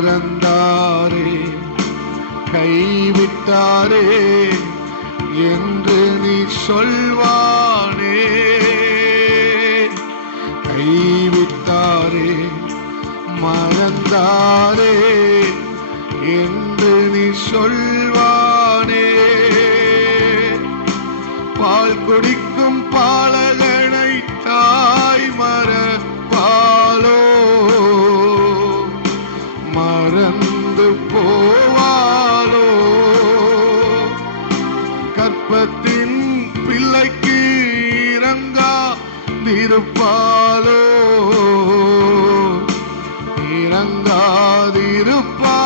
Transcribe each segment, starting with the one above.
மறந்தாரே கைவிட்டாரே என்று நீ சொல்வானே. கைவிட்டாரே மறந்தாரே என்று நீ சொல்வானே. பால் குடிக்கும் பாலகனை தாய் மறப்பாலோ, மறந்து போவாலோ. கற்பத்தின் பிள்ளைக்கு இறங்காதிருப்பாலோ, இறங்காதிருப்பா.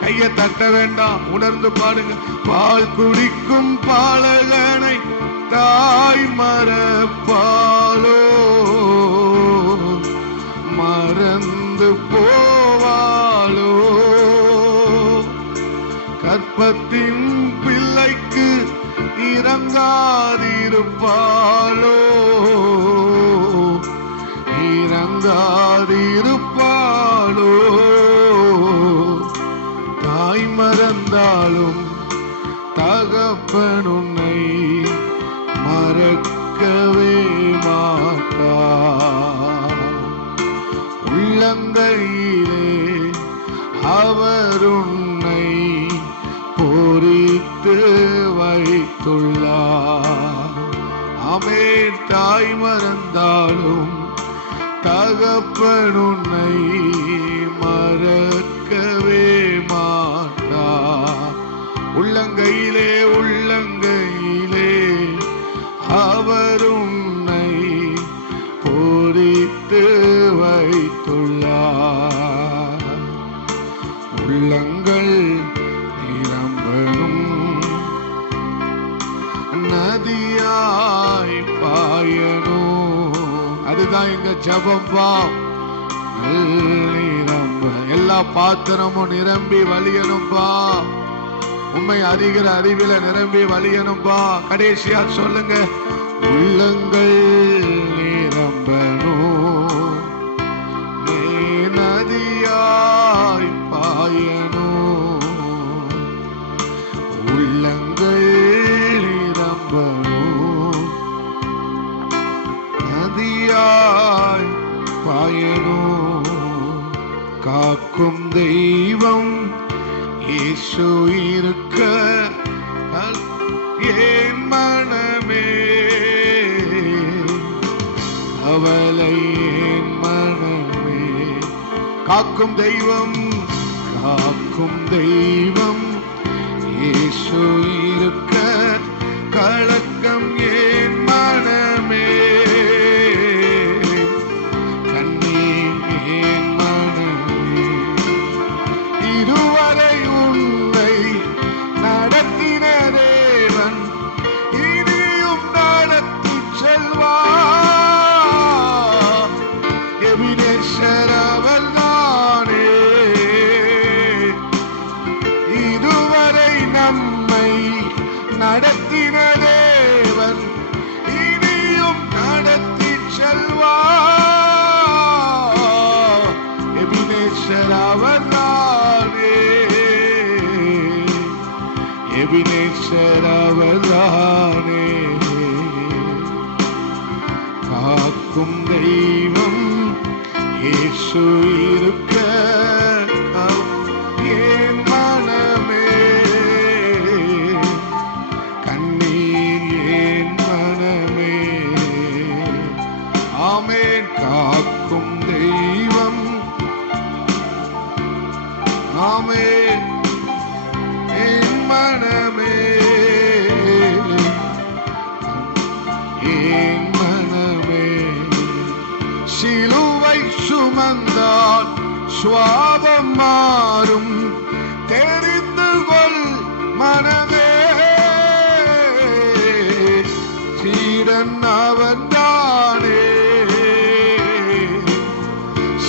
கையை தட்ட வேண்டாம், உணர்ந்து பாடுங்க. பால் குடிக்கும் பாலகனை தாய் மறப்பாலோ, மறந்து போவாலோ. கற்பத்தின் பிள்ளைக்கு இறங்காதிருப்பாலோ, இறங்காதிருப்பாலோ. தாய் மறந்தாலும் தகப்பன் உன்னை மறக்கவே மாட்டார். உள்ளங்கையிலே அவர் உன்னை பொறித்து வைத்துள்ளார். ஆமென். தாய் மறந்தாலும் தகப்பன் உன்னை மறக்கவே மாட்டார். உள்ளங்கையிலே உள்ளங்கையிலே அவர் உன்னை பொறித்து வைத்துள்ளார். உள்ளங்கள் நிரம்பணும் நதியாய் பாயணும். அதுதான் எங்க ஜபம்பா. நிரம்ப எல்லா பாத்திரமும் நிரம்பி வழியணும்பா. உண்மை அறிகிற அறிவில நிரம்பி வழியணும்பா. கடைசியா சொல்லுங்க. உள்ளங்கள் நிரம்பணும் நதியாய் பாயணும். உள்ளங்கள் நிரம்பணும் நதியாய் பாயணும். காக்கும் தெய்வம் இயேசு இருக்க என் மனமே அவளை என் மனமே. காக்கும் தெய்வம் காக்கும் தெய்வம் இயேசு இருக்க கலக்கம் என் மனமே. கண்ணீர் என் மனமே. இதுவரை உன்னை நடத்தின தேவன் இனியும் நடத்தி செல்வார். எபினேசர் அவர்தானே. இதுவரை நம்மை நடத்தின தேவன் இனியும் நடத்தி செல்வார். எபினேசர் அவர்தானே. எபினேசர் அவர்தானே. காக்கும் தெய்வம் இயேசு இருக்க என் மனமே. கண்ணீர் என் மனமே. ஆமென். காக்கும் தெய்வம். ஆமென். என் மனமே என் மனமே. சிலுவை சுமந்தால் சுவாபம் மாறும் தெரிந்து கொள் மனமே. சீடன் அவன்தானே.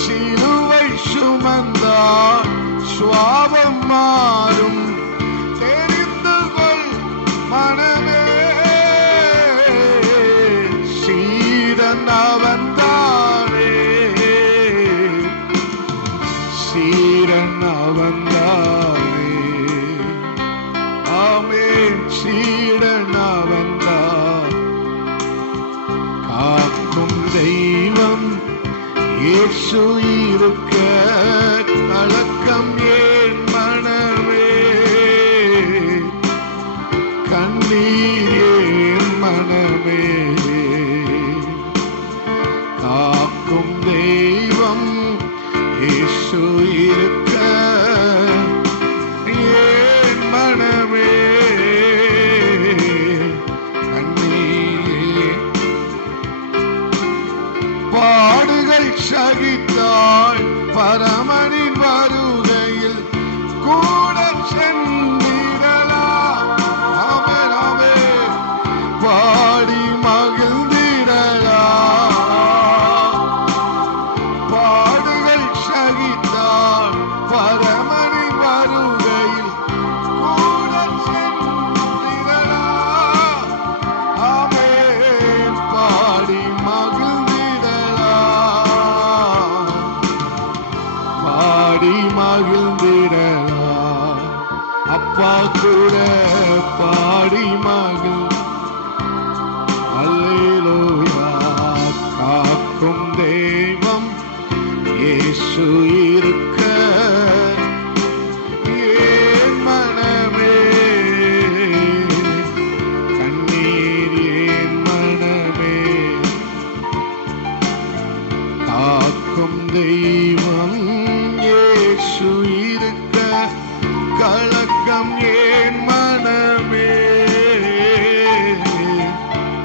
சிலுவை சுமந்தால் சுவாபம் மாறும் தெரிந்து கொள் மனமே. சீடன் அவன்தானே. சீ சீடன் அவன்தானே. ஆமென், சீடன் அவன்தான். காக்கும் தெய்வம் இயேசு இருக்க கலக்கம் ஏன் மனமே, கண்ணீர் ஏன் மனமே. காக்கும் தெய்வம் இயேசு இருக்க ஏன் மனமே, கண்ணீர். பாடுகள் சகித்தாய் பரமனின் வருகையில் கூட சென்றிடலாம். ஆமென், ஆமென். பாடி மகிழ்ந்திடலாம். பாடுகள் சகித்தாய் பரமனின் வருகையில் கூட சென்றிடலாம். ஆமென், பாடி மகிழ்ந்திடலாம். பாடி மகிழ்ந்திடலாம். அப்பா கூட பாடி மகிழ். அல்லேலூயா. காக்கும் தெய்வம் இயேசு இருக்க ஏன் மனமே, கண்ணீர் ஏன் மனமே. காக்கும் தெய்வம் இயேசு இருக்க கலக்கம் ஏன் மனமே,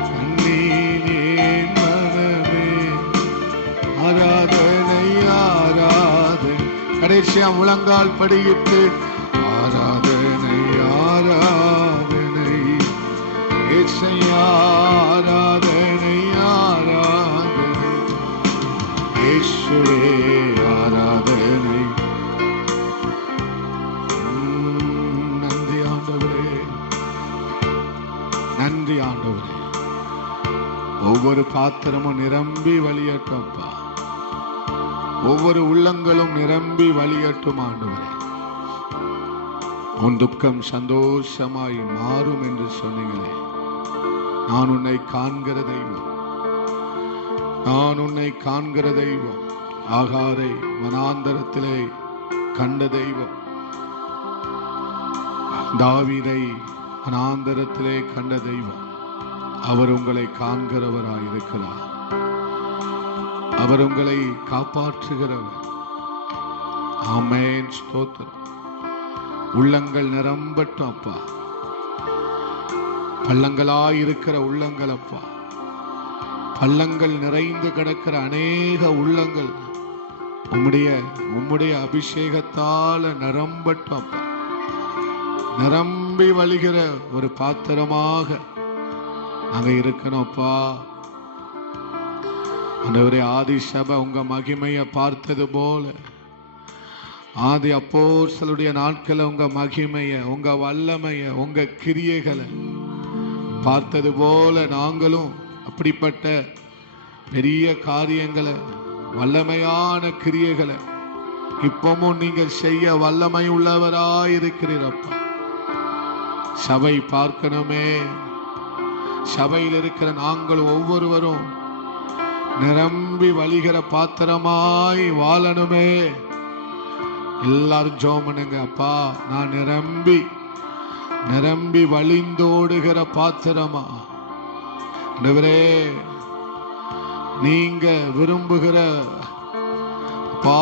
கண்ணீர் ஏன் மனமே. ஆராதனை ஆராதனை. கடைசியா முழங்கால் படியிட்டு ஆராதனை ஆராதனை இயேசையா, ஆராதனை ஆராதனை இயேசுவே, ஆராதனை. நன்றி ஆண்டவரே, நன்றி ஆண்டவரே. ஒவ்வொரு பாத்திரமும் நிரம்பி வழியட்டும்ப்பா. ஒவ்வொரு உள்ளங்களும் நிரம்பி வழியட்டும் ஆண்டவரே. உன் துக்கம் சந்தோஷமாய் மாறும் என்று சொன்னீங்களே. நான் உன்னை காண்கிற தெய்வம், நான் உன்னை காண்கிற தெய்வம். ஆகாரை வனாந்தரத்திலே கண்ட தெய்வம், தாவீதை வனாந்தரத்திலே கண்ட தெய்வம். அவர் உங்களை காண்கிறவராயிருக்கிறார். அவர் உங்களை காப்பாற்றுகிறவர். ஆமென், ஸ்தோத்திரம். உள்ளங்கள் நிரம்பட்டும் அப்பா. பள்ளங்களாயிருக்கிற உள்ளங்கள் அப்பா, பள்ளங்கள் நிறைந்து கிடக்கிற அநேக உள்ளங்கள் உம்முடைய அபிஷேகத்தால நிரம்பட்டும் அப்பா. நிரம்பி வழிகிற ஒரு பாத்திரமாக அங்க இருக்கணும்ப்பா. ஆண்டவரே, ஆதி சபை உங்க மகிமையை பார்த்தது போல, ஆதி அப்போஸ்தலருடைய நாட்களை உங்க மகிமையை, உங்க வல்லமையை, உங்க கிரியைகளை பார்த்தது போல நாங்களும் அப்படிப்பட்ட பெரிய காரியங்களை, வல்லமையான கிரியைகளை இப்பவும் நீங்கள் செய்ய வல்லமை உள்ளவராயிருக்கிறீரப்பா. சபை பார்க்கணுமே. சபையில் இருக்கிற நாங்கள் ஒவ்வொருவரும் நிரம்பி வழிகிற பாத்திரமாய் வாழணுமே. எல்லாரும் ஜெபம் பண்ணுங்க. அப்பா, நான் நிரம்பி நிரம்பி வழிந்தோடுகிற பாத்திரமா ஆண்டவரே, நீங்க விரும்புகிற அப்பா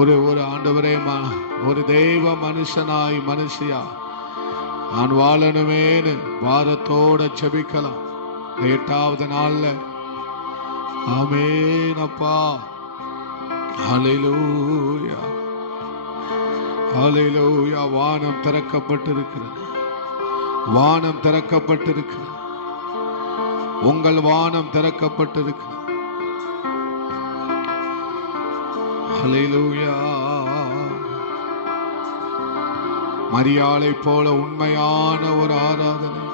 ஒரு ஆண்டவரே, ஒரு தெய்வ மனுஷனாய் மனுஷியா நான் வாழணுமேனு வாரத்தோட ஜெபிக்கலாம். 8வது நாள்ல. ஆமென் அப்பா. ஹல்லேலூயா, ஹல்லேலூயா. வானம் திறக்கப்பட்டிருக்கிறது, வானம் திறக்கப்பட்டிருக்கிறது. உங்கள் வானம் திறக்கப்பட்டிருக்கிறது. ஹல்லேலூயா. மரியாளை போல உண்மையான ஒரு ஆராதனை,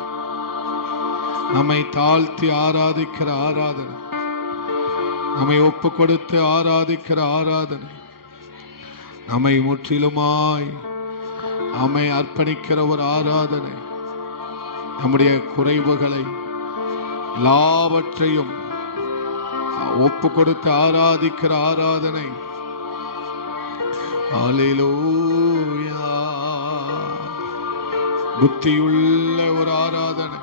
நம்மை தாழ்த்தி ஆராதிக்கிற ஆராதனை, நம்மை ஒப்பு கொடுத்து ஆராதிக்கிற ஆராதனை. நம்மை முற்றிலுமாய் நம்மை அர்ப்பணிக்கிற ஒரு ஆராதனை. நம்முடைய குறைவுகளை எல்லாவற்றையும் ஒப்பு கொடுத்து ஆராதிக்கிற ஆராதனை. அல்லேலூயா. புத்தியுள்ள ஒரு ஆராதனை.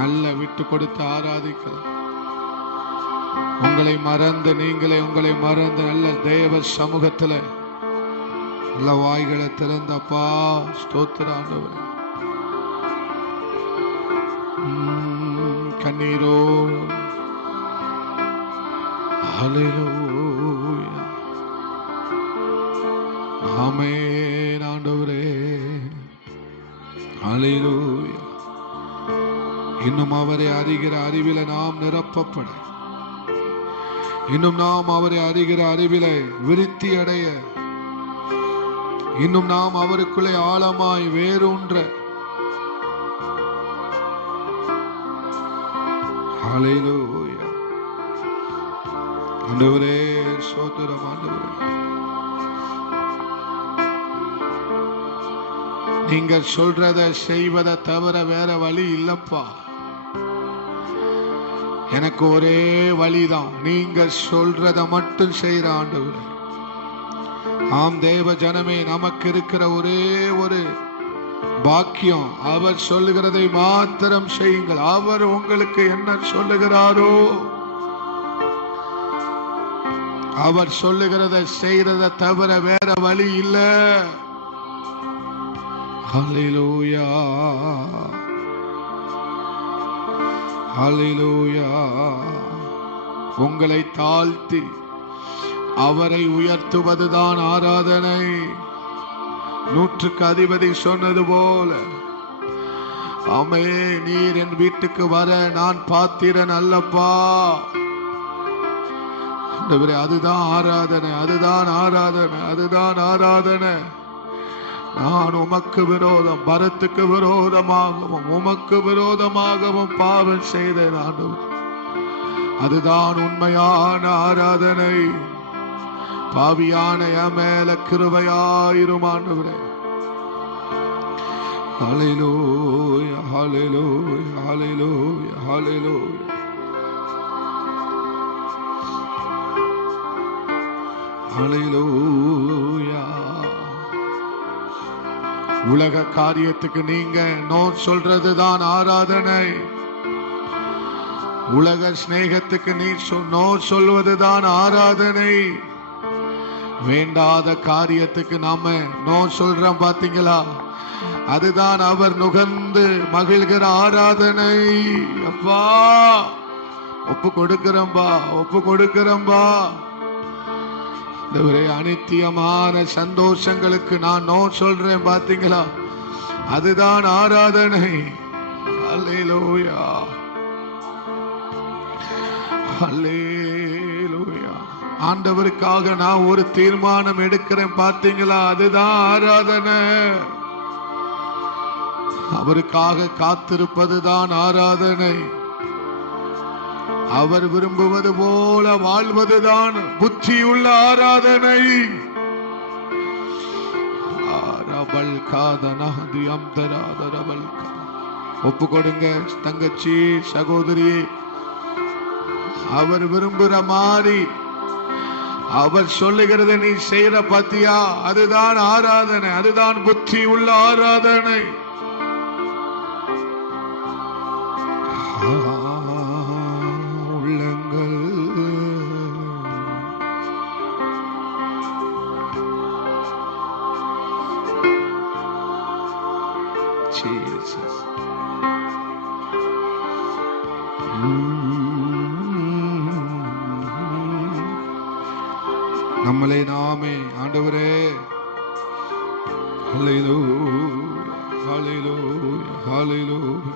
நல்ல விட்டு கொடுத்து ஆராதிக்கிற, உங்களை மறந்து நீங்களே உங்களை மறந்து நல்ல தேவ சமூகத்துல நல்ல வாய்களை திறந்த அப்பா ஸ்தோத்திர ஆண்டவரே. கண்ணீரோ அல்லேலூயா. ஆமென் ஆண்டவரே. அல்லேலூயா. இன்னும் அவரை அறிகிற அறிவில நாம் நிரப்பப்பட, இன்னும் நாம் அவரை அறிகிற அறிவில விருத்தி அடைய, இன்னும் நாம் அவருக்குள்ளே ஆழமாய் வேரூன்ற. ஹல்லேலூயா. ஆண்டவரே ஸ்தோத்திரம் ஆண்டவரே. நீங்க சொல்றத செய்வதை தவிர வேற வழி இல்லப்பா. எனக்கு ஒரே வழிதான், நீங்க சொல்றத மட்டும் செய்யற ஆண்டவரே. ஆம் தேவ ஜனமே, நமக்கு இருக்கிற ஒரே ஒரு பாக்கியம், அவர் சொல்லுகிறதை மாத்திரம் செய்யுங்கள். அவர் உங்களுக்கு என்ன சொல்லுகிறாரோ அவர் சொல்லுகிறத செய்யறத தவிர வேற வழி இல்ல. ஹல்லேலூயா. ஹல்லேலூயா. உங்களை தாழ்த்தி அவரை உயர்த்துவதுதான் ஆராதனை. 100க்கு அதிபதி சொன்னது போல, ஆமே, நீர் என் வீட்டுக்கு வர நான் பாத்திரன் அல்லப்பா. அதுதான் ஆராதனை, அதுதான் ஆராதனை, அதுதான் ஆராதனை. நான் உமக்கு விரோதம், பரத்துக்கு விரோதமாகவும் உமக்கு விரோதமாகவும் பாவம் செய்தேன் ஆண்டவரே. அதுதான் உண்மையான ஆராதனை. பாவியான என் மேல கிருபையாயிரும் ஆண்டவரே. ஹல்லேலூயா. ஹல்லேலூயா. ஹல்லேலூயா. ஹல்லேலூயா. ஹல்லேலூயா. உலக காரியத்துக்கு நீங்க நோ சொல்றதுதான் ஆராதனை. உலக ஸ்நேகத்துக்கு நீ நோ சொல்வதுதான் ஆராதனை. வேண்டாத காரியத்துக்கு நாம நோ சொல்றோம் பாத்தீங்களா, அதுதான் அவர் நுகர்ந்து மகிழ்கிற ஆராதனை. அப்பா ஒப்பு கொடுக்கிறம்பா, ஒப்பு கொடுக்கிறம்பா. அனித்தியமான சந்தோஷங்களுக்கு நான் நோ சொல்றேன் பாத்தீங்களா, அதுதான் ஆராதனை. அல்லேலூயா. அல்லேலூயா. ஆண்டவருக்காக நான் ஒரு தீர்மானம் எடுக்கிறேன் பாத்தீங்களா, அதுதான் ஆராதனை. அவருக்காக காத்திருப்பதுதான் ஆராதனை. அவர் விரும்புவது போல வாழ்வதுதான் புத்தியுள்ள ஆராதனை. ஒப்பு கொடுங்க தங்கச்சி, சகோதரி. அவர் விரும்புற மாதிரி அவர் சொல்லுகிறத நீ செய்யற பாத்தியா, அதுதான் ஆராதனை, அதுதான் புத்தி உள்ள ஆராதனை. உள்ளங்கள் Jesus. நம்மளே நாமே ஆண்டவரே. ஹல்லேலூயா. ஹல்லேலூயா. ஹல்லேலூயா.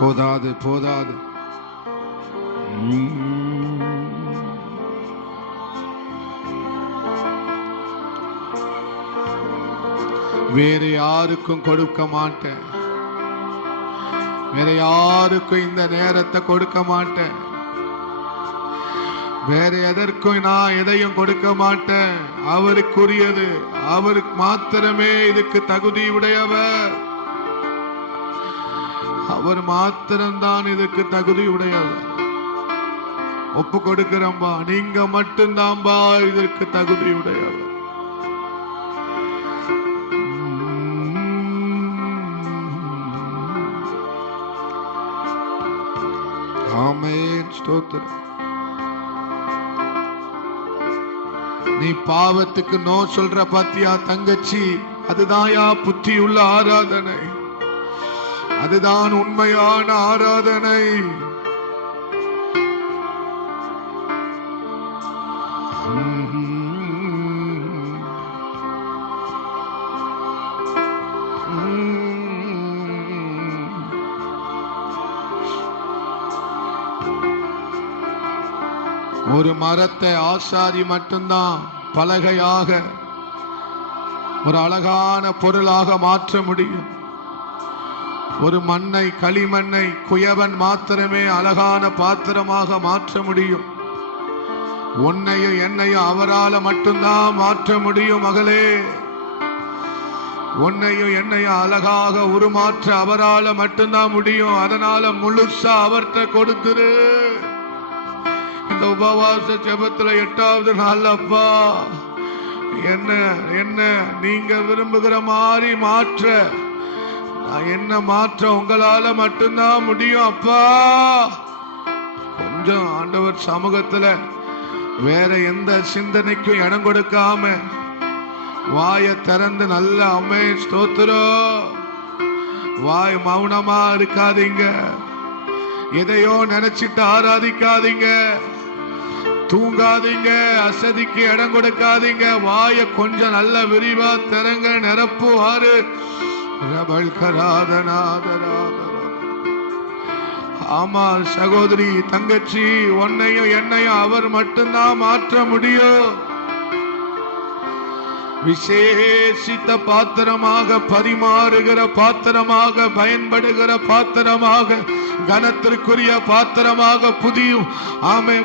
போதாது, போதாது. வேற யாருக்கும் கொடுக்க மாட்டேன். வேற யாருக்கும் இந்த நேரத்தை கொடுக்க மாட்டேன். வேற எதற்கும் நான் எதையும் கொடுக்க மாட்டேன். அவருக்குரியது. அவருக்கு மாத்திரமே இதுக்கு தகுதி உடையவர். அவர் மாத்திரம்தான் இதுக்கு தகுதி உடையவர். ஒப்பு கொடுக்கிறம்பா, நீங்க மட்டும்தான்பா இதற்கு தகுதி உடையவர். ஆமென். ஸ்தோத்திரம். நீ பாவத்துக்கு நோ சொல்ற பாத்தியா தங்கச்சி, அதுதான்யா புத்தியுள்ள ஆராதனை. அதுதான் உண்மையான ஆராதனை. ஒரு மரத்தை ஆசாரி மட்டும்தான் பலகையாக ஒரு அழகான பொருளாக மாற்ற முடியும். ஒரு மண்ணை, களிமண்ணை குயவன் மாத்திரமே அழகான பாத்திரமாக மாற்ற முடியும். உன்னையும் என்னையும் அவரால மட்டும்தான் மாற்ற முடியும். மகளே, உன்னையும் என்னையும் அழகாக உருமாற்ற அவரால மட்டும்தான் முடியும். அதனால முழுசா அவர்கிட்ட கொடுத்துரு. இந்த உபவாச ஜெபத்துல 8வது நாள், அப்பா என்ன என்ன நீங்க விரும்புகிற மாதிரி மாற்ற, என்ன மாற்ற உங்களால மட்டும்தான் முடியும். அப்பா கொஞ்சம் ஆண்டவர் சமூகத்துல வேற எந்த சிந்தனைக்கும் இடம் கொடுக்காம வாயை திறந்து நல்ல அம்மே ஸ்தோத்திரம். வாய் மௌனமா இருக்காதீங்க. எதையோ நினைச்சிட்டு ஆராதிக்காதீங்க. தூங்காதீங்க. அசதிக்கு இடம் கொடுக்காதீங்க. வாய கொஞ்சம் நல்ல விரிவா திறங்க. நிரப்புவாரு. ஆமா சகோதரி, தங்கச்சி, உன்னையும் என்னையும் அவர் மட்டும்தான் மாற்ற முடியும். விசேஷித்த பாத்திரமாக, பரிமாறுகிற பாத்திரமாக, பயன்படுகிற பாத்திரமாக, கனத்திற்குரிய பாத்திரமாக,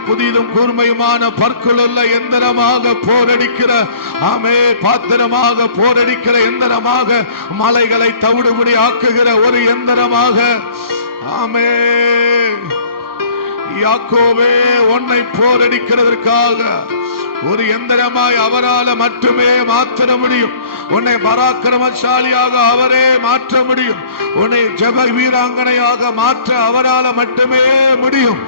புதிதும் கூர்மையுமான பற்களுள்ள எந்திரமாக போரடிக்கிற பாத்திரமாக, போரடிக்கிற எந்திரமாக, மலைகளை தவிடுபடி ஆக்குகிற ஒரு எந்திரமாக. யாக்கோவே, உன்னை போரடிக்கிறதற்காக ஒரு எந்திரமாய் அவரால மட்டுமே மாற்ற முடியும். உன்னை பராக்கிரமசாலியாக அவரே மாற்ற முடியும். உன்னை ஜெப வீராங்கனையாக மாற்ற அவரால மட்டுமே முடியும்.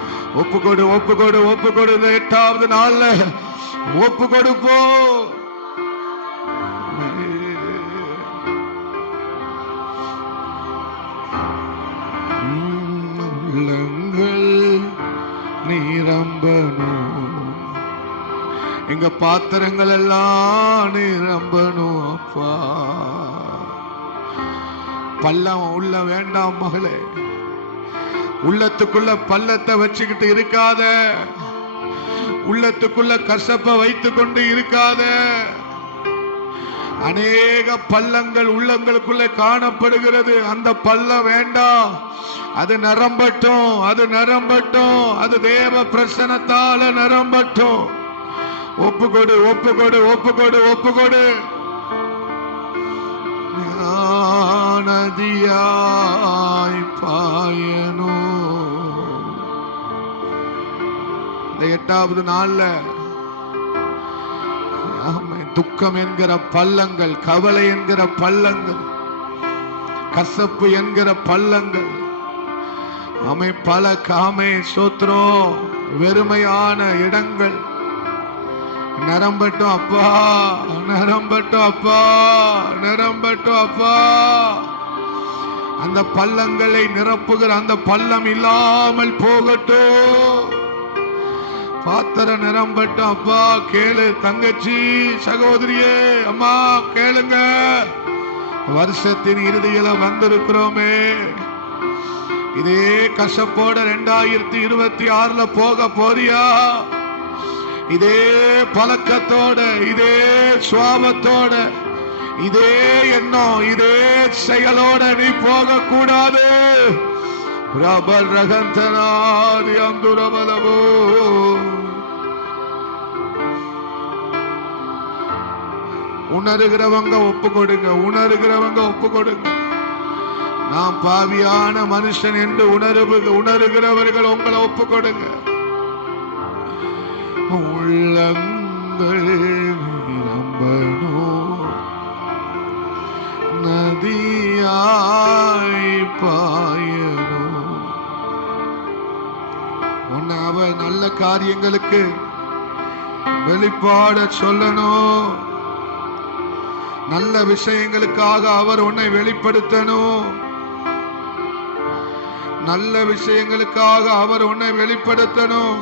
ஒப்புக்கொடு, ஒப்புக்கொடு, ஒப்புக்கொடு. 8வது நாள்ல ஒப்பு கொடுப்போ. நிரம்பணும் எங்க பாத்திரங்கள் எல்லாம் நிரம்பணும். அப்பா பள்ளம் உள்ள வேண்டாம் மகளே. உள்ளத்துக்குள்ள பள்ளத்தை வச்சுக்கிட்டு இருக்காத. உள்ளத்துக்குள்ள கசப்பை வைத்துக் கொண்டு இருக்காத. அநேக பள்ளங்கள் உள்ளங்களுக்குள்ள காணப்படுகிறது. அந்த பள்ளம் வேண்டாம். அது நிரம்பட்டும். அது நிரம்பட்டும். அது தேவ பிரசன்னத்தால நிரம்பட்டும். ஒப்புக்கொடு, ஒப்புக்கொடு, ஒப்புக்கொடு, ஒப்புக்கொடு. நதியாய் பாயணும். இந்த 8வது நாள்ல துக்கம் என்கிற பள்ளங்கள், கவலை என்கிற பள்ளங்கள், கசப்பு என்கிற பள்ளங்கள், பல காமே சோத்ரம் வெறுமையான இடங்கள் நிரம்பட்டும் அப்பா. நிரம்பட்டும் அப்பா. நிரம்பட்டும் அப்பா. அந்த பள்ளங்களை நிரப்புகிற அந்த பள்ளம் இல்லாமல் போகட்டும். பாத்திரம் நிரம்பட்டும் அப்பா. கேளு தங்கச்சி, சகோதரியே, அம்மா கேளுங்க. வருஷத்தின் இறுதியில வந்திருக்கிறோமே. இதே கசப்போட 2026 போக போறியா? இதே பழக்கத்தோட, இதே சுவாபத்தோட, இதே எண்ணம் இதே செயலோட நீ போக கூடாது. ரபல் ரகந்தனாதி அந்துரபலவோ உணர்கிறவங்க ஒப்பு கொடுங்க, உணர்கிறவங்க ஒப்பு கொடுங்க. நாம் பாவியான மனுஷன் என்று உணர்கிறவர்கள் உங்களை ஒப்பு கொடுங்க. உள்ளங்கள் நிரம்பணும் நதியாய் பாயணும். உன்னை அவர் நல்ல காரியங்களுக்கு வெளிப்பாட சொல்லணும். நல்ல விஷயங்களுக்காக அவர் உன்னை வெளிப்படுத்தணும். நல்ல விஷயங்களுக்காக அவர் உன்னை வெளிப்படுத்தணும்.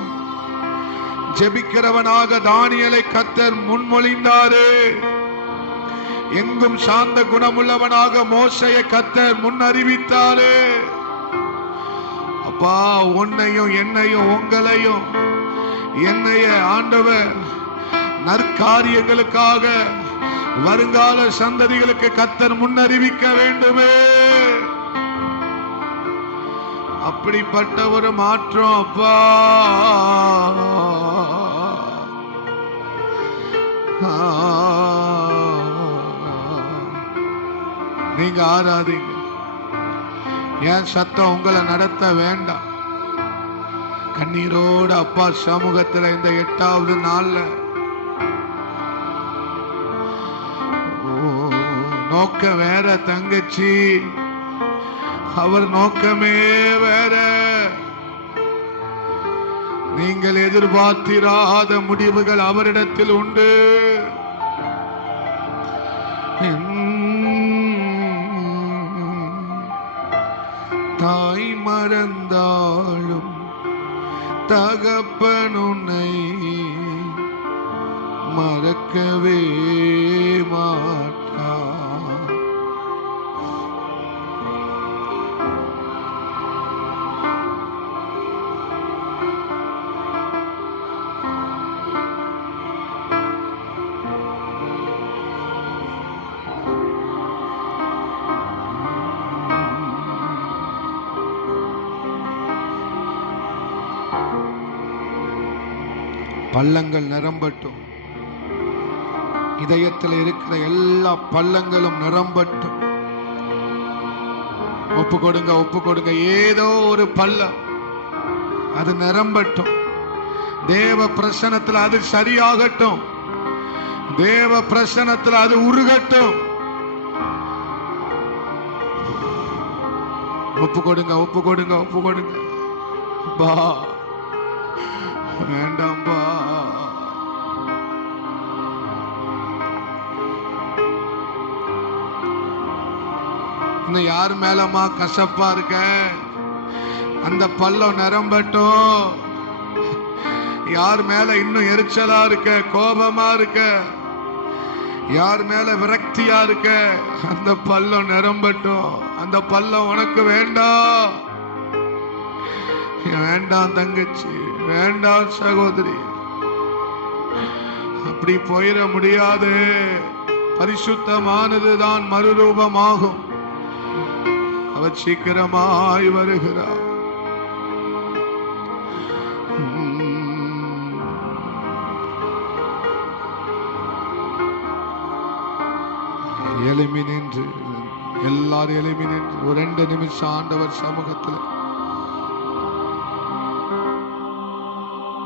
ஜெபிக்கிறவனாக தானியேலை கர்த்தர் முன்மொழிந்தாரே. எங்கும் சாந்த குணமுள்ளவனாக மோசேயை கர்த்தர் முன்னறிவித்தாரே. அப்பா, உன்னையும் என்னையும் உங்களையும் என்னைய ஆண்டவர் நற்காரியங்களுக்காக வருங்கால சந்ததிகளுக்கு கர்த்தர் முன்னறிவிக்க வேண்டுமே. அப்படிப்பட்ட ஒரு மாற்றம் அப்பா நீங்க ஆராதிங்க. என் சத்தம் உங்களை நடத்த வேண்டாம். கண்ணீரோடு அப்பா சமூகத்தில் இந்த 8வது நாள்ல நோக்க வேற தங்கச்சி, அவர் நோக்கமே வேற. நீங்கள் எதிர்பார்த்திராத முடிவுகள் அவரிடத்தில் உண்டு. தாய் மறந்தாலும் தகப்பன் உன்னை மறக்கவே மாட்டார். பள்ளங்கள் நிரம்பட்டும். இதயத்தில் இருக்கிற எல்லா பள்ளங்களும் நிரம்பட்டும். ஒப்பு கொடுங்க, ஒப்பு கொடுங்க. ஏதோ ஒரு பள்ளம் அது நிரம்பட்டும். தேவ பிரசன்னத்தில் அது சரியாகட்டும். தேவ பிரசன்னத்தில் அது உருகட்டும். ஒப்பு கொடுங்க, ஒப்பு கொடுங்க, ஒப்பு கொடுங்க. பா வேண்டாம்பா. இன்னும் யார் மேலமா கசப்பா இருக்க? அந்த பள்ளம் நிரம்பட்டும். யார் மேல இன்னும் எரிச்சலா இருக்க, கோபமா இருக்க, யார் மேல விரக்தியா இருக்க, அந்த பள்ளம் நிரம்பட்டும். அந்த பள்ளம் உனக்கு வேண்டாம். வேண்டாம் தங்கச்சி, வேண்டாம் சகோதரி. அப்படி போயிட முடியாது. பரிசுத்தமானதுதான் மறுரூபமாகும். அவர் சீக்கிரமாய் வருகிறார். எழுமி நின்று, எல்லாரும் எழுமி நின்று ஒரு 2 நிமிஷம் ஆண்டவர் சமூகத்தில்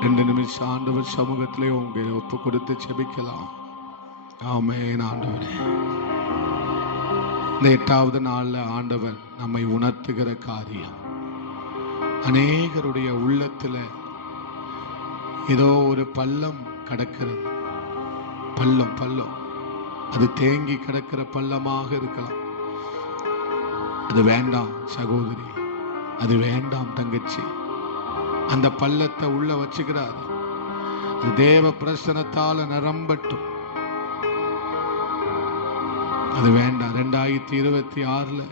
2 நிமிஷம் ஆண்டவர் சமூகத்திலே உங்களை ஒப்பு கொடுத்து செபிக்கலாம். ஆமென். ஆண்டவரே, இந்த 8வது நாள்ல ஆண்டவர் நம்மை உணர்த்துகிற காரியம், அநேகருடைய உள்ளத்துல ஏதோ ஒரு பள்ளம் கிடக்கிறது. பள்ளம் அது தேங்கி கிடக்கிற பள்ளமாக இருக்கலாம். அது வேண்டாம் சகோதரி, அது வேண்டாம் தங்கச்சி. அந்த பள்ளத்தை உள்ள வச்சுக்கிறார். தேவ பிரசனத்தால நிரம்பட்டும். அது வேண்டாம். 2026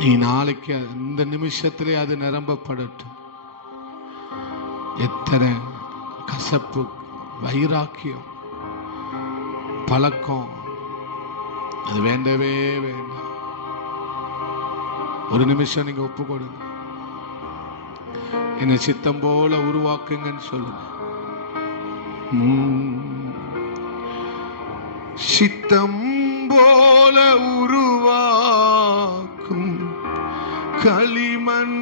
நீ நாளைக்கு இந்த நிமிஷத்திலே அது நிரம்பப்படட்டும். எத்தனை கசப்பு, வைராக்கியம், பழக்கம் அது வேண்டவே வேண்டாம். ஒரு நிமிஷம் நீங்க ஒப்பு கொடுங்க. என்னை சித்தம் போல உருவாக்குங்கன்னு சொல்லுங்க. சித்தம் போல உருவாக்கும் களிமண்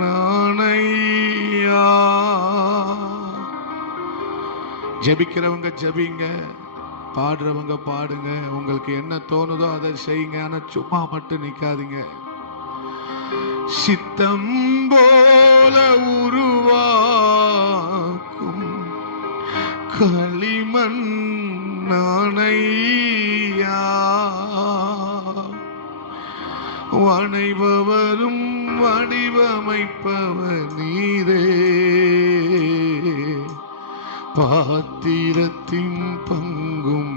நாணையா. ஜெபிக்கிறவங்க ஜெபிங்க, பாடுறவங்க பாடுங்க, உங்களுக்கு என்ன தோணுதோ அதை செய்யுங்க. ஆனா சும்மா மட்டும் நிக்காதீங்க. சித்தம் போல உருவாக்கும் களிமண் நாணையா. வணைபவரும் வடிவமைப்பவர் நீரே, பாத்திரத்தின் பங்கும்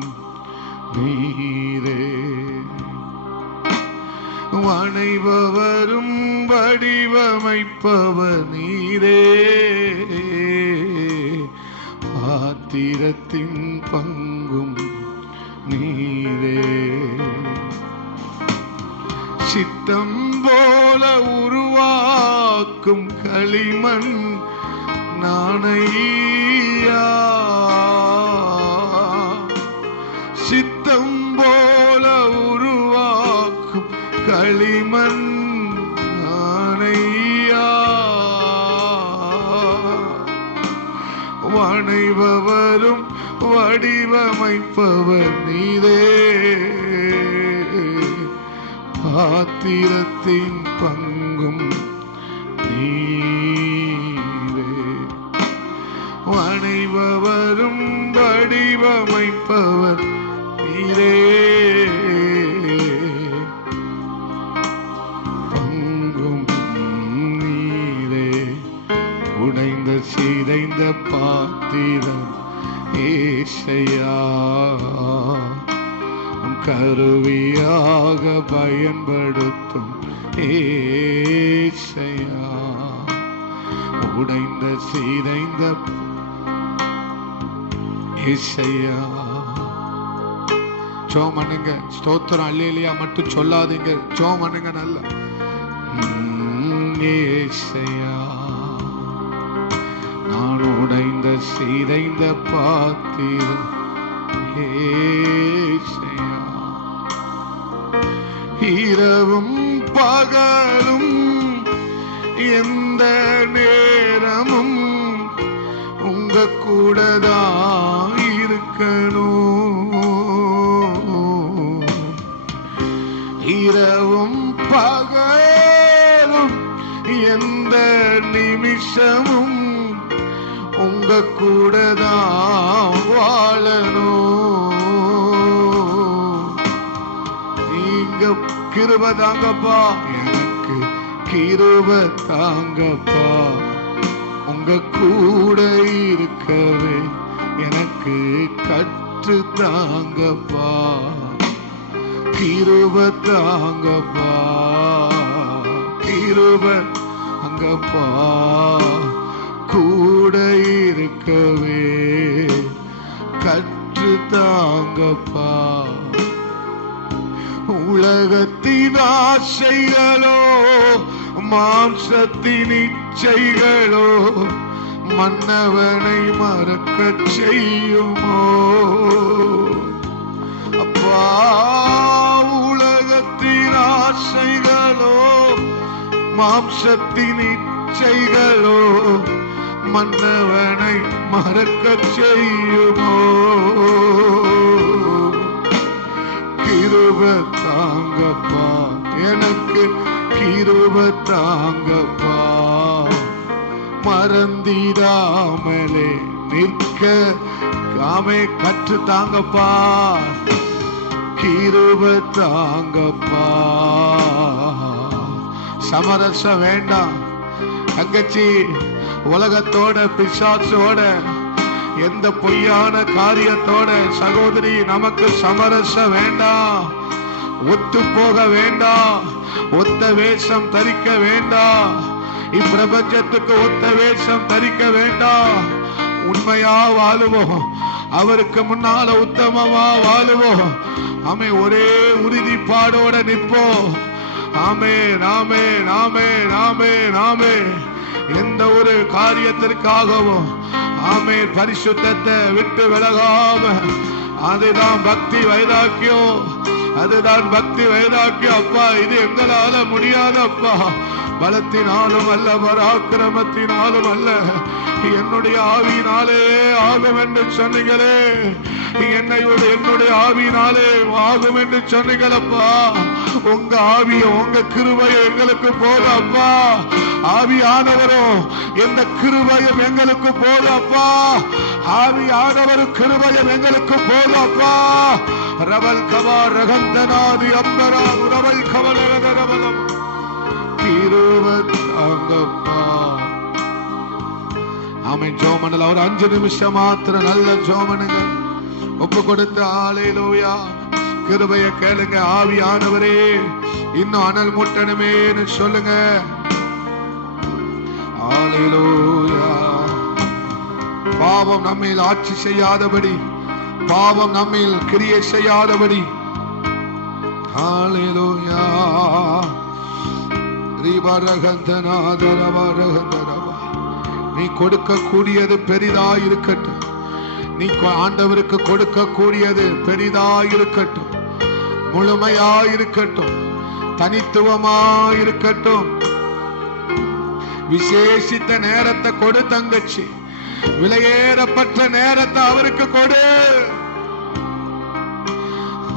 நீரே. வணைபவரும் வடிவமைப்பவர் நீரே, பாத்திரத்தின் பங்கும் நீரே. சித்தம் போல உருவாக்கும் களிமண் நாணையா. சித்தம் போல உருவாக்கும் களிமண் நாணையா. வணைபவரும் வடிவமைப்பவர் நீரே, பாத்திரத்தின் பங்கும் நீரே. வணைபவரும் வடிவமைப்பவர் நீரே, பங்கும் நீரே. உடைந்த சிதைந்த பாத்திரம் ஏசையா, கருவியாக பயன்படுத்தும் ஏசையா. உடைந்த சிதைந்த ஏசையா. ஜெபம் பண்ணுங்க. ஸ்தோத்திரம் அல்லேலூயா மட்டும் சொல்லாதீங்க, ஜெபம் பண்ணுங்க. நல்ல ஏசையா, நான் உடைந்த சிதைந்த பாத்திரம் ஏசையா. இரவும் பகலும் எந்த நேரமும் உங்க கூடதான் இருக்கணும். இரவும் பகலும் எந்த நிமிஷமும் உங்க கூடதான் வாழணும். நீங்க கிருபை தாங்கப்பா, எனக்கு கிருபை தாங்கப்பா. உங்க கூட இருக்கவே எனக்கு கற்று தாங்கப்பா. கிருபை தாங்கப்பா, கிருபை தாங்கப்பா. கூட இருக்கவே கற்று தாங்கப்பா. உலகத்தின் ஆசைகளோ மாம்சத்தின் இச்சைகளோ மன்னவனை மறக்க செய்யுமோ அப்பா. உலகத்தின் ஆசைகளோ மாம்சத்தின் இச்சைகளோ மன்னவனை மறக்க செய்யுமோ. கிருபை தாங்கப்பா, எனக்கு கிருபை தாங்கப்பா. மறந்திடாமலே நிற்க காமே கற்று தாங்கப்பா. கிருபை தாங்கப்பா. சமரசம் வேண்டாம் தங்கச்சி. உலகத்தோட பிசாசோட எந்த பொய்யான காரியத்தோட சகோதரி நமக்கு சமரசம் வேண்டாம். ஒத்து போக வேண்டாம். ஒத்த வேஷம் தரிக்க வேண்டாம். இப்பிரபஞ்சத்துக்கு ஒத்த வேஷம் தரிக்க வேண்டாம். உண்மையா வாழுவோம். அவருக்கு முன்னால உத்தமமா வாழுவோம். ஆமே, ஒரே உறுதிப்பாடோட நிற்போம். ஆமே நாமே நாமே நாமே நாமே. எந்த ஒரு காரியத்திற்காகவும் ஆமே பரிசுத்தத்தை விட்டு விலகாம, அதுதான் பக்தி வைராக்கியம், அதுதான் பக்தி வைராக்கியம். அப்பா, இது எங்களால முடியாது அப்பா, பலத்தினாலும் அல்ல, பராக்கிரமத்தினாலும் அல்ல, என்னுடைய ஆவியினாலே ஆகும் என்று சொன்னீங்களே. என்னுடைய ஆவியினாலே ஆகும் என்று சொன்னீங்களப்பா. உங்க ஆவிய, உங்க கிருபையை எங்களுக்கு போதும் அப்பா. ஆவியானவரும் இந்த கிருபையும் எங்களுக்கு போதும் அப்பா. ஆவியானவரும் கிருபையும் எங்களுக்கு போதும் அப்பா. ரவல் கவா ரகந்தனாதி அம்பரா ரவல் கவலரவலம் கிருபத்தாங்கப்பா. ஆமென். ஜோமனல ஒரு 5 நிமிஷம் மாத்திரம் நல்ல ஜோமனுங்க ஒப்பு கொடுத்து ஹல்லேலூயா. கிருபையை கேளுங்க. ஆவியானவரே இன்னும் அனல் மூட்டணுமேன்னு சொல்லுங்க. ஹல்லேலூயா. பாவம் நம்மில் ஆட்சி செய்யாதபடி, பாவம் நம்மில் கிரியை செய்யாதபடி. ஹல்லேலூயா. நீ கொடுக்க கூடியது பெரிதாய் இருக்கட்டும். நீ ஆண்டவருக்கு கொடுக்க கூடியது பெரிதாய் இருக்கட்டும், முழுமையாய் இருக்கட்டும், தனித்துவமாய் இருக்கட்டும். விசேஷித்த நேரத்தை கொடு தங்கச்சி, விலையேறப்பட்ட நேரத்தை அவருக்கு கொடு.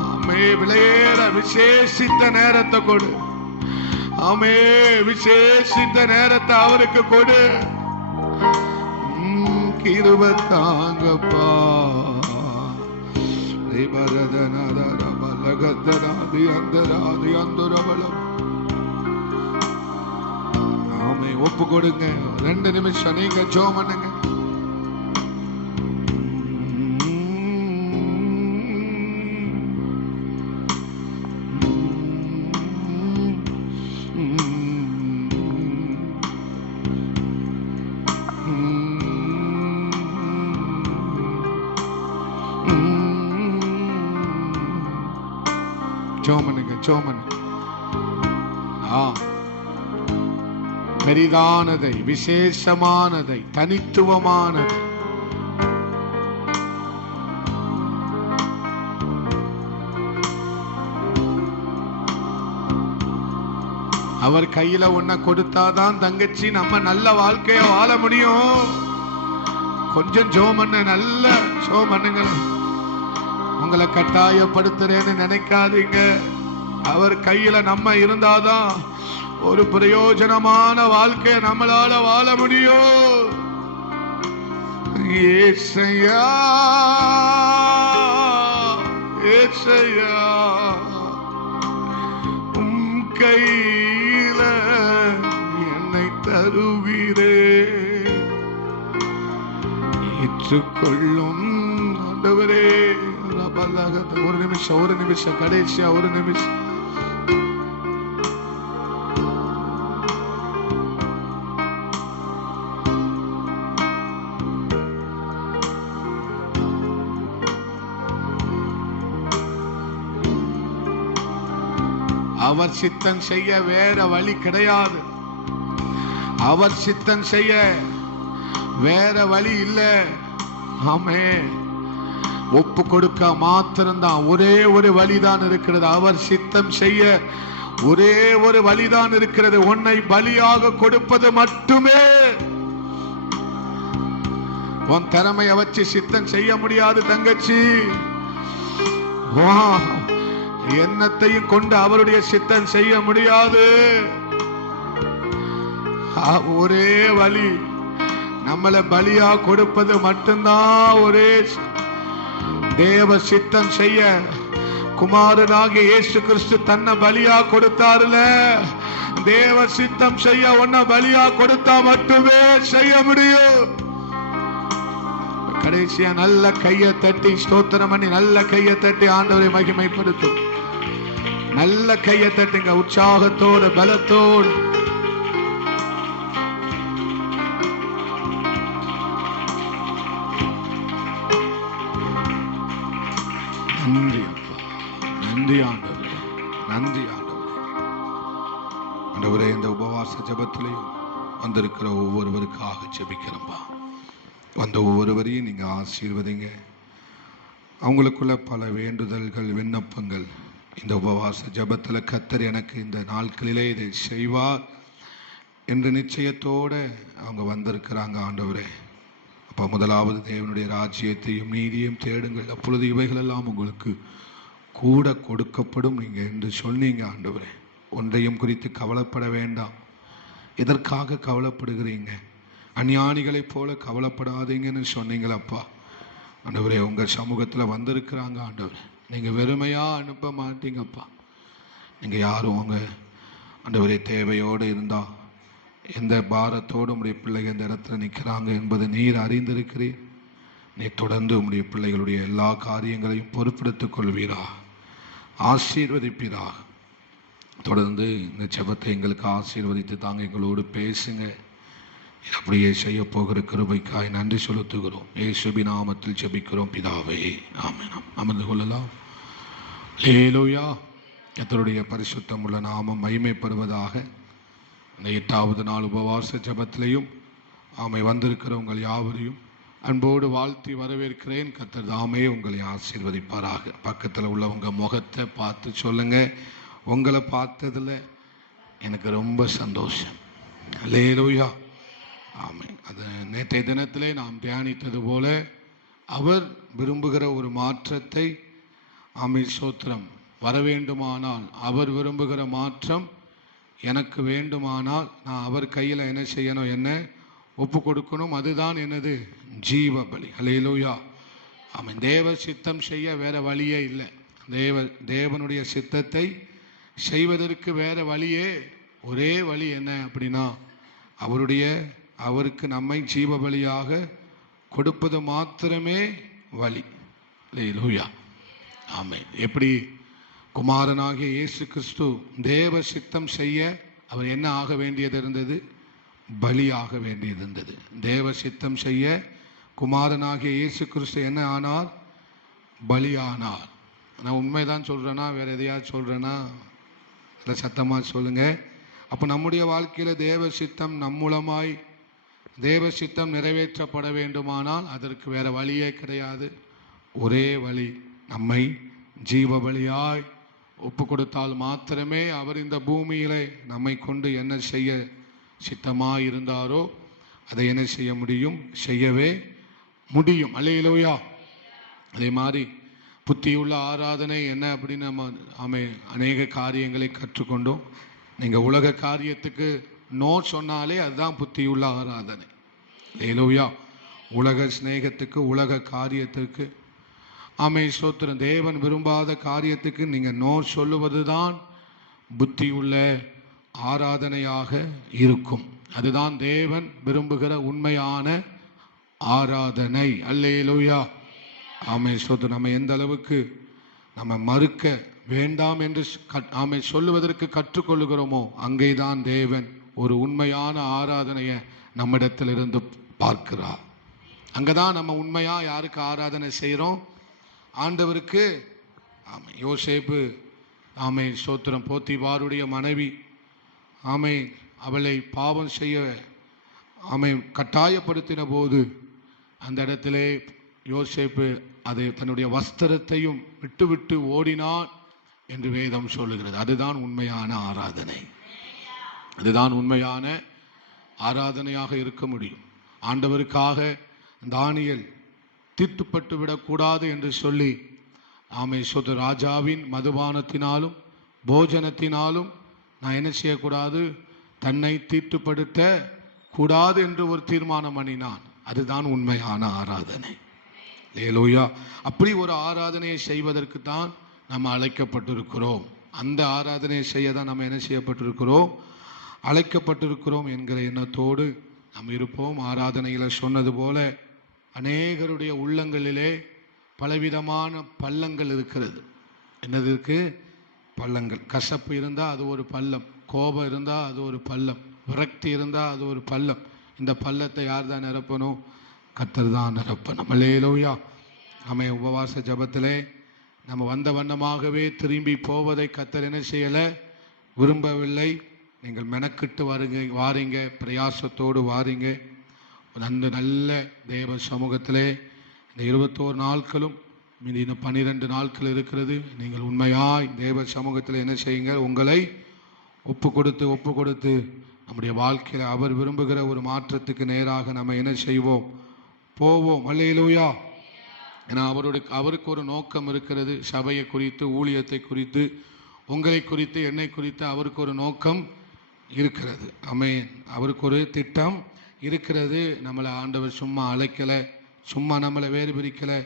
ஆமே, விலையேற விசேஷித்த நேரத்தை கொடு. ஆமே, விசேஷித்த நேரத்தை அவருக்கு கொடு. கிருபத்தாங்கப்பா. ஆமே, ஒப்பு கொடுங்க. 2 நிமிஷம் நீங்க ஜெபம் பண்ணுங்க. பெரிதானதை, விசேஷமானதை, தனித்துவமானதை அவர் கையில ஒன்ன கொடுத்தாதான் தங்கச்சி நம்ம நல்ல வாழ்க்கைய வாழ முடியும். கொஞ்சம் ஜெபம் பண்ண, நல்ல ஜெபம் பண்ணுங்க. உங்களை கட்டாயப்படுத்துறேன்னு நினைக்காதீங்க. அவர் கையில நம்ம இருந்தாதான் ஒரு பிரயோஜனமான வாழ்க்கைய நம்மளால வாழ முடியும். ஏசையா, ஏசையா, உம் கையில என்னை தருவீரே, ஏற்றுக்கொள்ளும் ஆண்டவரே. ஒரு நிமிஷம் கடைசியா ஒரு நிமிஷம். அவர் சித்தம் செய்ய வேற வழி கிடையாது. அவர் சித்தம் செய்ய வேற வழி இல்லை. ஆமென். ஒப்பு கொடுக்க மாத்திரம்தான் ஒரே ஒரு வழிதான் இருக்கிறது. அவர் சித்தம் செய்ய ஒரே ஒரு வழிதான் இருக்கிறது. உன்னை பலியாக கொடுப்பது மட்டுமே. உன் திறமையை வச்சு சித்தம் செய்ய முடியாது தங்கச்சி. எண்ணத்தையும் கொண்டு அவருடைய சித்தம் செய்ய முடியாது. ஒரே வழி, நம்மளை பலியா கொடுப்பது மட்டும்தான். ஒரே தேவ சித்தம் செய்ய குமாரனாகிய இயேசு கிறிஸ்து தன்னை பலியா கொடுத்தாருல. தேவ சித்தம் செய்ய உன்னை பலியா கொடுத்தா மட்டுமே செய்ய முடியும். கடைசியா நல்ல கையை தட்டி ஸ்தோத்திரம் பண்ணி, நல்ல கையை தட்டி ஆண்டவரை மகிமைப்படுத்தும். நல்ல கையை தட்டுங்க, உற்சாகத்தோடு பலத்தோடு. நன்றி ஆண்டவரே. ஆண்டவரே, இந்த உபவாச ஜெபத்திலையும் வந்திருக்கிற ஒவ்வொருவருக்காக ஜெபிக்கிறோம்பா. வந்த ஒவ்வொருவரையும் நீங்க ஆசீர்வதிங்க. அவங்களுக்குள்ள பல வேண்டுதல்கள், விண்ணப்பங்கள் இந்த உபவாச ஜெபத்தில் கர்த்தர் எனக்கு இந்த நாட்களிலே இதை செய்வார் என்ற நிச்சயத்தோடு அவங்க வந்திருக்கிறாங்க ஆண்டவரே. அப்போ முதலாவது தேவனுடைய ராஜ்யத்தையும் நீதியையும் தேடுங்கள், அப்பொழுது இவைகளெல்லாம் உங்களுக்கு கூட கொடுக்கப்படும் நீங்கள் என்று சொன்னீங்க ஆண்டவரே. ஒன்றையும் குறித்து கவலைப்பட வேண்டாம். எதற்காக கவலைப்படுகிறீங்க? அஞ்ஞானிகளைப் போல கவலைப்படாதீங்கன்னு சொன்னீங்களப்பா. ஆண்டவரே, உங்கள் சமூகத்தில் வந்திருக்கிறாங்க ஆண்டவரே. நீங்கள் வெறுமையாக அனுப்ப மாட்டீங்கப்பா. நீங்கள் யாரும் உங்க ஆண்டவரே தேவையோடு இருந்தால், எந்த பாரத்தோடு உடைய பிள்ளைகள் இந்த இடத்துல நிற்கிறாங்க என்பதை நீர் அறிந்திருக்கிறீர். நீ தொடர்ந்து உடைய பிள்ளைகளுடைய எல்லா காரியங்களையும் பொறுப்பெடுத்துக் கொள்வீரா, ஆசீர்வதிப்பீராக. தொடர்ந்து இந்த ஜெபத்தை எங்களுக்கு ஆசீர்வதித்து தாங்க, எங்களோடு பேசுங்க. அப்படியே செய்ய போகிற கிருபைக்காய் நன்றி செலுத்துகிறோம். இயேசுவின் நாமத்தில் ஜெபிக்கிறோம் பிதாவே, ஆமென். அமர்ந்து கொள்ளலாம். அல்லேலூயா. கர்த்தருடைய பரிசுத்தம் உள்ள நாமம் மகிமைப்படுவதாக. இந்த 8வது நாள் உபவாச ஜெபத்திலையும் வந்திருக்கிற உங்கள் யாவரையும் அன்போடு வாழ்த்தி வரவேற்கிறேன். கர்த்தர் தாமே உங்களை ஆசீர்வதிப்பாராக. பக்கத்தில் உள்ள உங்கள் முகத்தை பார்த்து சொல்லுங்க, உங்களை பார்த்ததில் எனக்கு ரொம்ப சந்தோஷம். அல்லேலூயா. ஆமென். அது நேற்றைய தினத்திலே நாம் தியானித்தது போல, அவர் விரும்புகிற ஒரு மாற்றத்தை சோத்திரம் வர வேண்டுமானால், அவர் விரும்புகிற மாற்றம் எனக்கு வேண்டுமானால் நான் அவர் கையில் என்ன செய்யணும், என்ன ஒப்பு கொடுக்கணும். அதுதான் எனது ஜீவ பலி. அல்லேலூயா. ஆமென். தேவ சித்தம் செய்ய வேற வழியே இல்லை. தேவனுடைய சித்தத்தை செய்வதற்கு வேற வழியே, ஒரே வழி என்ன அப்படின்னா, அவருக்கு நம்மை ஜீவ பலியாக கொடுப்பது மாத்திரமே வழி. அல்லேலூயா. ஆமென். எப்படி குமாரனாகிய இயேசு கிறிஸ்து தேவ சித்தம் செய்ய அவர் என்ன ஆக வேண்டியது இருந்தது? பலியாக வேண்டியது இருந்தது. தேவ சித்தம் செய்ய குமாரனாகிய இயேசு கிறிஸ்து என்ன ஆனார்? பலியானார். நான் உண்மைதான் சொல்றேனா, வேற எதையாவது சொல்றேனா? அதை சத்தமா சொல்லுங்க. அப்போ நம்முடைய வாழ்க்கையில் தேவ சித்தம் நம் மூலமாய் தேவ சித்தம் நிறைவேற்றப்பட வேண்டுமானால் அதற்கு வேற வழியே கிடையாது. ஒரே வழி, நம்மை ஜீவ பலியாய் ஒப்பு கொடுத்தால் மாத்திரமே அவர் இந்த பூமியிலே நம்மை கொண்டு என்ன செய்ய சித்தமாய் இருந்தாரோ அதை என்ன செய்ய முடியும், செய்யவே முடியும். அல்லேலூயா. அதே மாதிரி புத்தியுள்ள ஆராதனை என்ன அப்படின்னு நம்ம அநேக காரியங்களை கற்றுக்கொண்டோம். நீங்கள் உலக காரியத்துக்கு நோ சொன்னாலே அதுதான் புத்தியுள்ள ஆராதனை. அல்லேலூயா. உலக சிநேகத்துக்கு, உலக காரியத்துக்கு, சோத்திரம், தேவன் விரும்பாத காரியத்துக்கு நீங்கள் நோ சொல்லுவது தான் புத்தியுள்ள ஆராதனையாக இருக்கும். அதுதான் தேவன் விரும்புகிற உண்மையான ஆராதனை. அல்லேலூயா. சோத்திரம். நம்ம எந்த அளவுக்கு நம்ம மறுக்க வேண்டாம் என்று சொல்லுவதற்கு கற்றுக்கொள்ளுகிறோமோ அங்கேதான் தேவன் ஒரு உண்மையான ஆராதனையை நம்மிடத்தில் இருந்து பார்க்கிறார். அங்கதான் நம்ம உண்மையா யாருக்கு ஆராதனை செய்கிறோம்? ஆண்டவருக்கு. யோசேப்பு சோத்திரம், போத்திபாருடைய மனைவி அவளை பாவம் செய்ய கட்டாயப்படுத்தின போது அந்த இடத்திலே யோசேப்பு அதை தன்னுடைய வஸ்திரத்தையும் விட்டு ஓடினான் என்று வேதம் சொல்லுகிறது. அதுதான் உண்மையான ஆராதனை. அதுதான் உண்மையான ஆராதனையாக இருக்க முடியும். ஆண்டவருக்காக தானியேல் தீட்டுப்பட்டு விடக்கூடாது என்று சொல்லி சொந்த ராஜாவின் மதுபானத்தினாலும் போஜனத்தினாலும் நான் என்ன செய்யக்கூடாது, தன்னை தீட்டுப்படுத்த கூடாது என்று ஒரு தீர்மானம் பண்ணினான். அதுதான் உண்மையான ஆராதனை. அல்லேலூயா. அப்படி ஒரு ஆராதனையை செய்வதற்கு தான் நம்ம அழைக்கப்பட்டிருக்கிறோம். அந்த ஆராதனையை செய்ய தான் நம்ம என்ன செய்யப்பட்டிருக்கிறோம், அழைக்கப்பட்டிருக்கிறோம் என்கிற எண்ணத்தோடு நாம் இருப்போம். ஆராதனையில் சொன்னது போல அநேகருடைய உள்ளங்களிலே பலவிதமான பள்ளங்கள் இருக்கிறது. என்னது இருக்கு? பள்ளங்கள். கசப்பு இருந்தால் அது ஒரு பள்ளம், கோபம் இருந்தால் அது ஒரு பள்ளம், விரக்தி இருந்தால் அது ஒரு பள்ளம். இந்த பள்ளத்தை யார் தான் நிரப்பணும்? கர்த்தர் தான் நிரப்பணும். அல்லேலூயா. உபவாச ஜபத்திலே நம்ம வந்த வண்ணமாகவே திரும்பி போவதை கர்த்தர் என்ன செய்யலை, விரும்பவில்லை. நீங்கள் மெனக்கிட்டு வாரீங்க, பிரயாசத்தோடு வாரீங்க. அந்த நல்ல தேவ சமூகத்திலே இந்த 21 நாட்களும் மீதி இன்னும் 12 நாட்கள் இருக்கிறது. நீங்கள் உண்மையாய் தேவ சமூகத்தில் என்ன செய்யுங்க, உங்களை ஒப்பு கொடுத்து நம்முடைய வாழ்க்கையில் அவர் விரும்புகிற ஒரு மாற்றத்துக்கு நேராக நம்ம என்ன செய்வோம், போவோம். அல்லேலூயா. ஏன்னா அவருக்கு ஒரு நோக்கம் இருக்கிறது. சபையை குறித்து, ஊழியத்தை குறித்து, உங்களை குறித்து, என்னை குறித்து அவருக்கு ஒரு நோக்கம் இருக்கிறது. ஆமென். அவருக்கு ஒரு திட்டம் இருக்கிறது. நம்மளை ஆண்டவர் சும்மா அழைக்கலை, சும்மா நம்மளை வேறு பிரிக்கலை.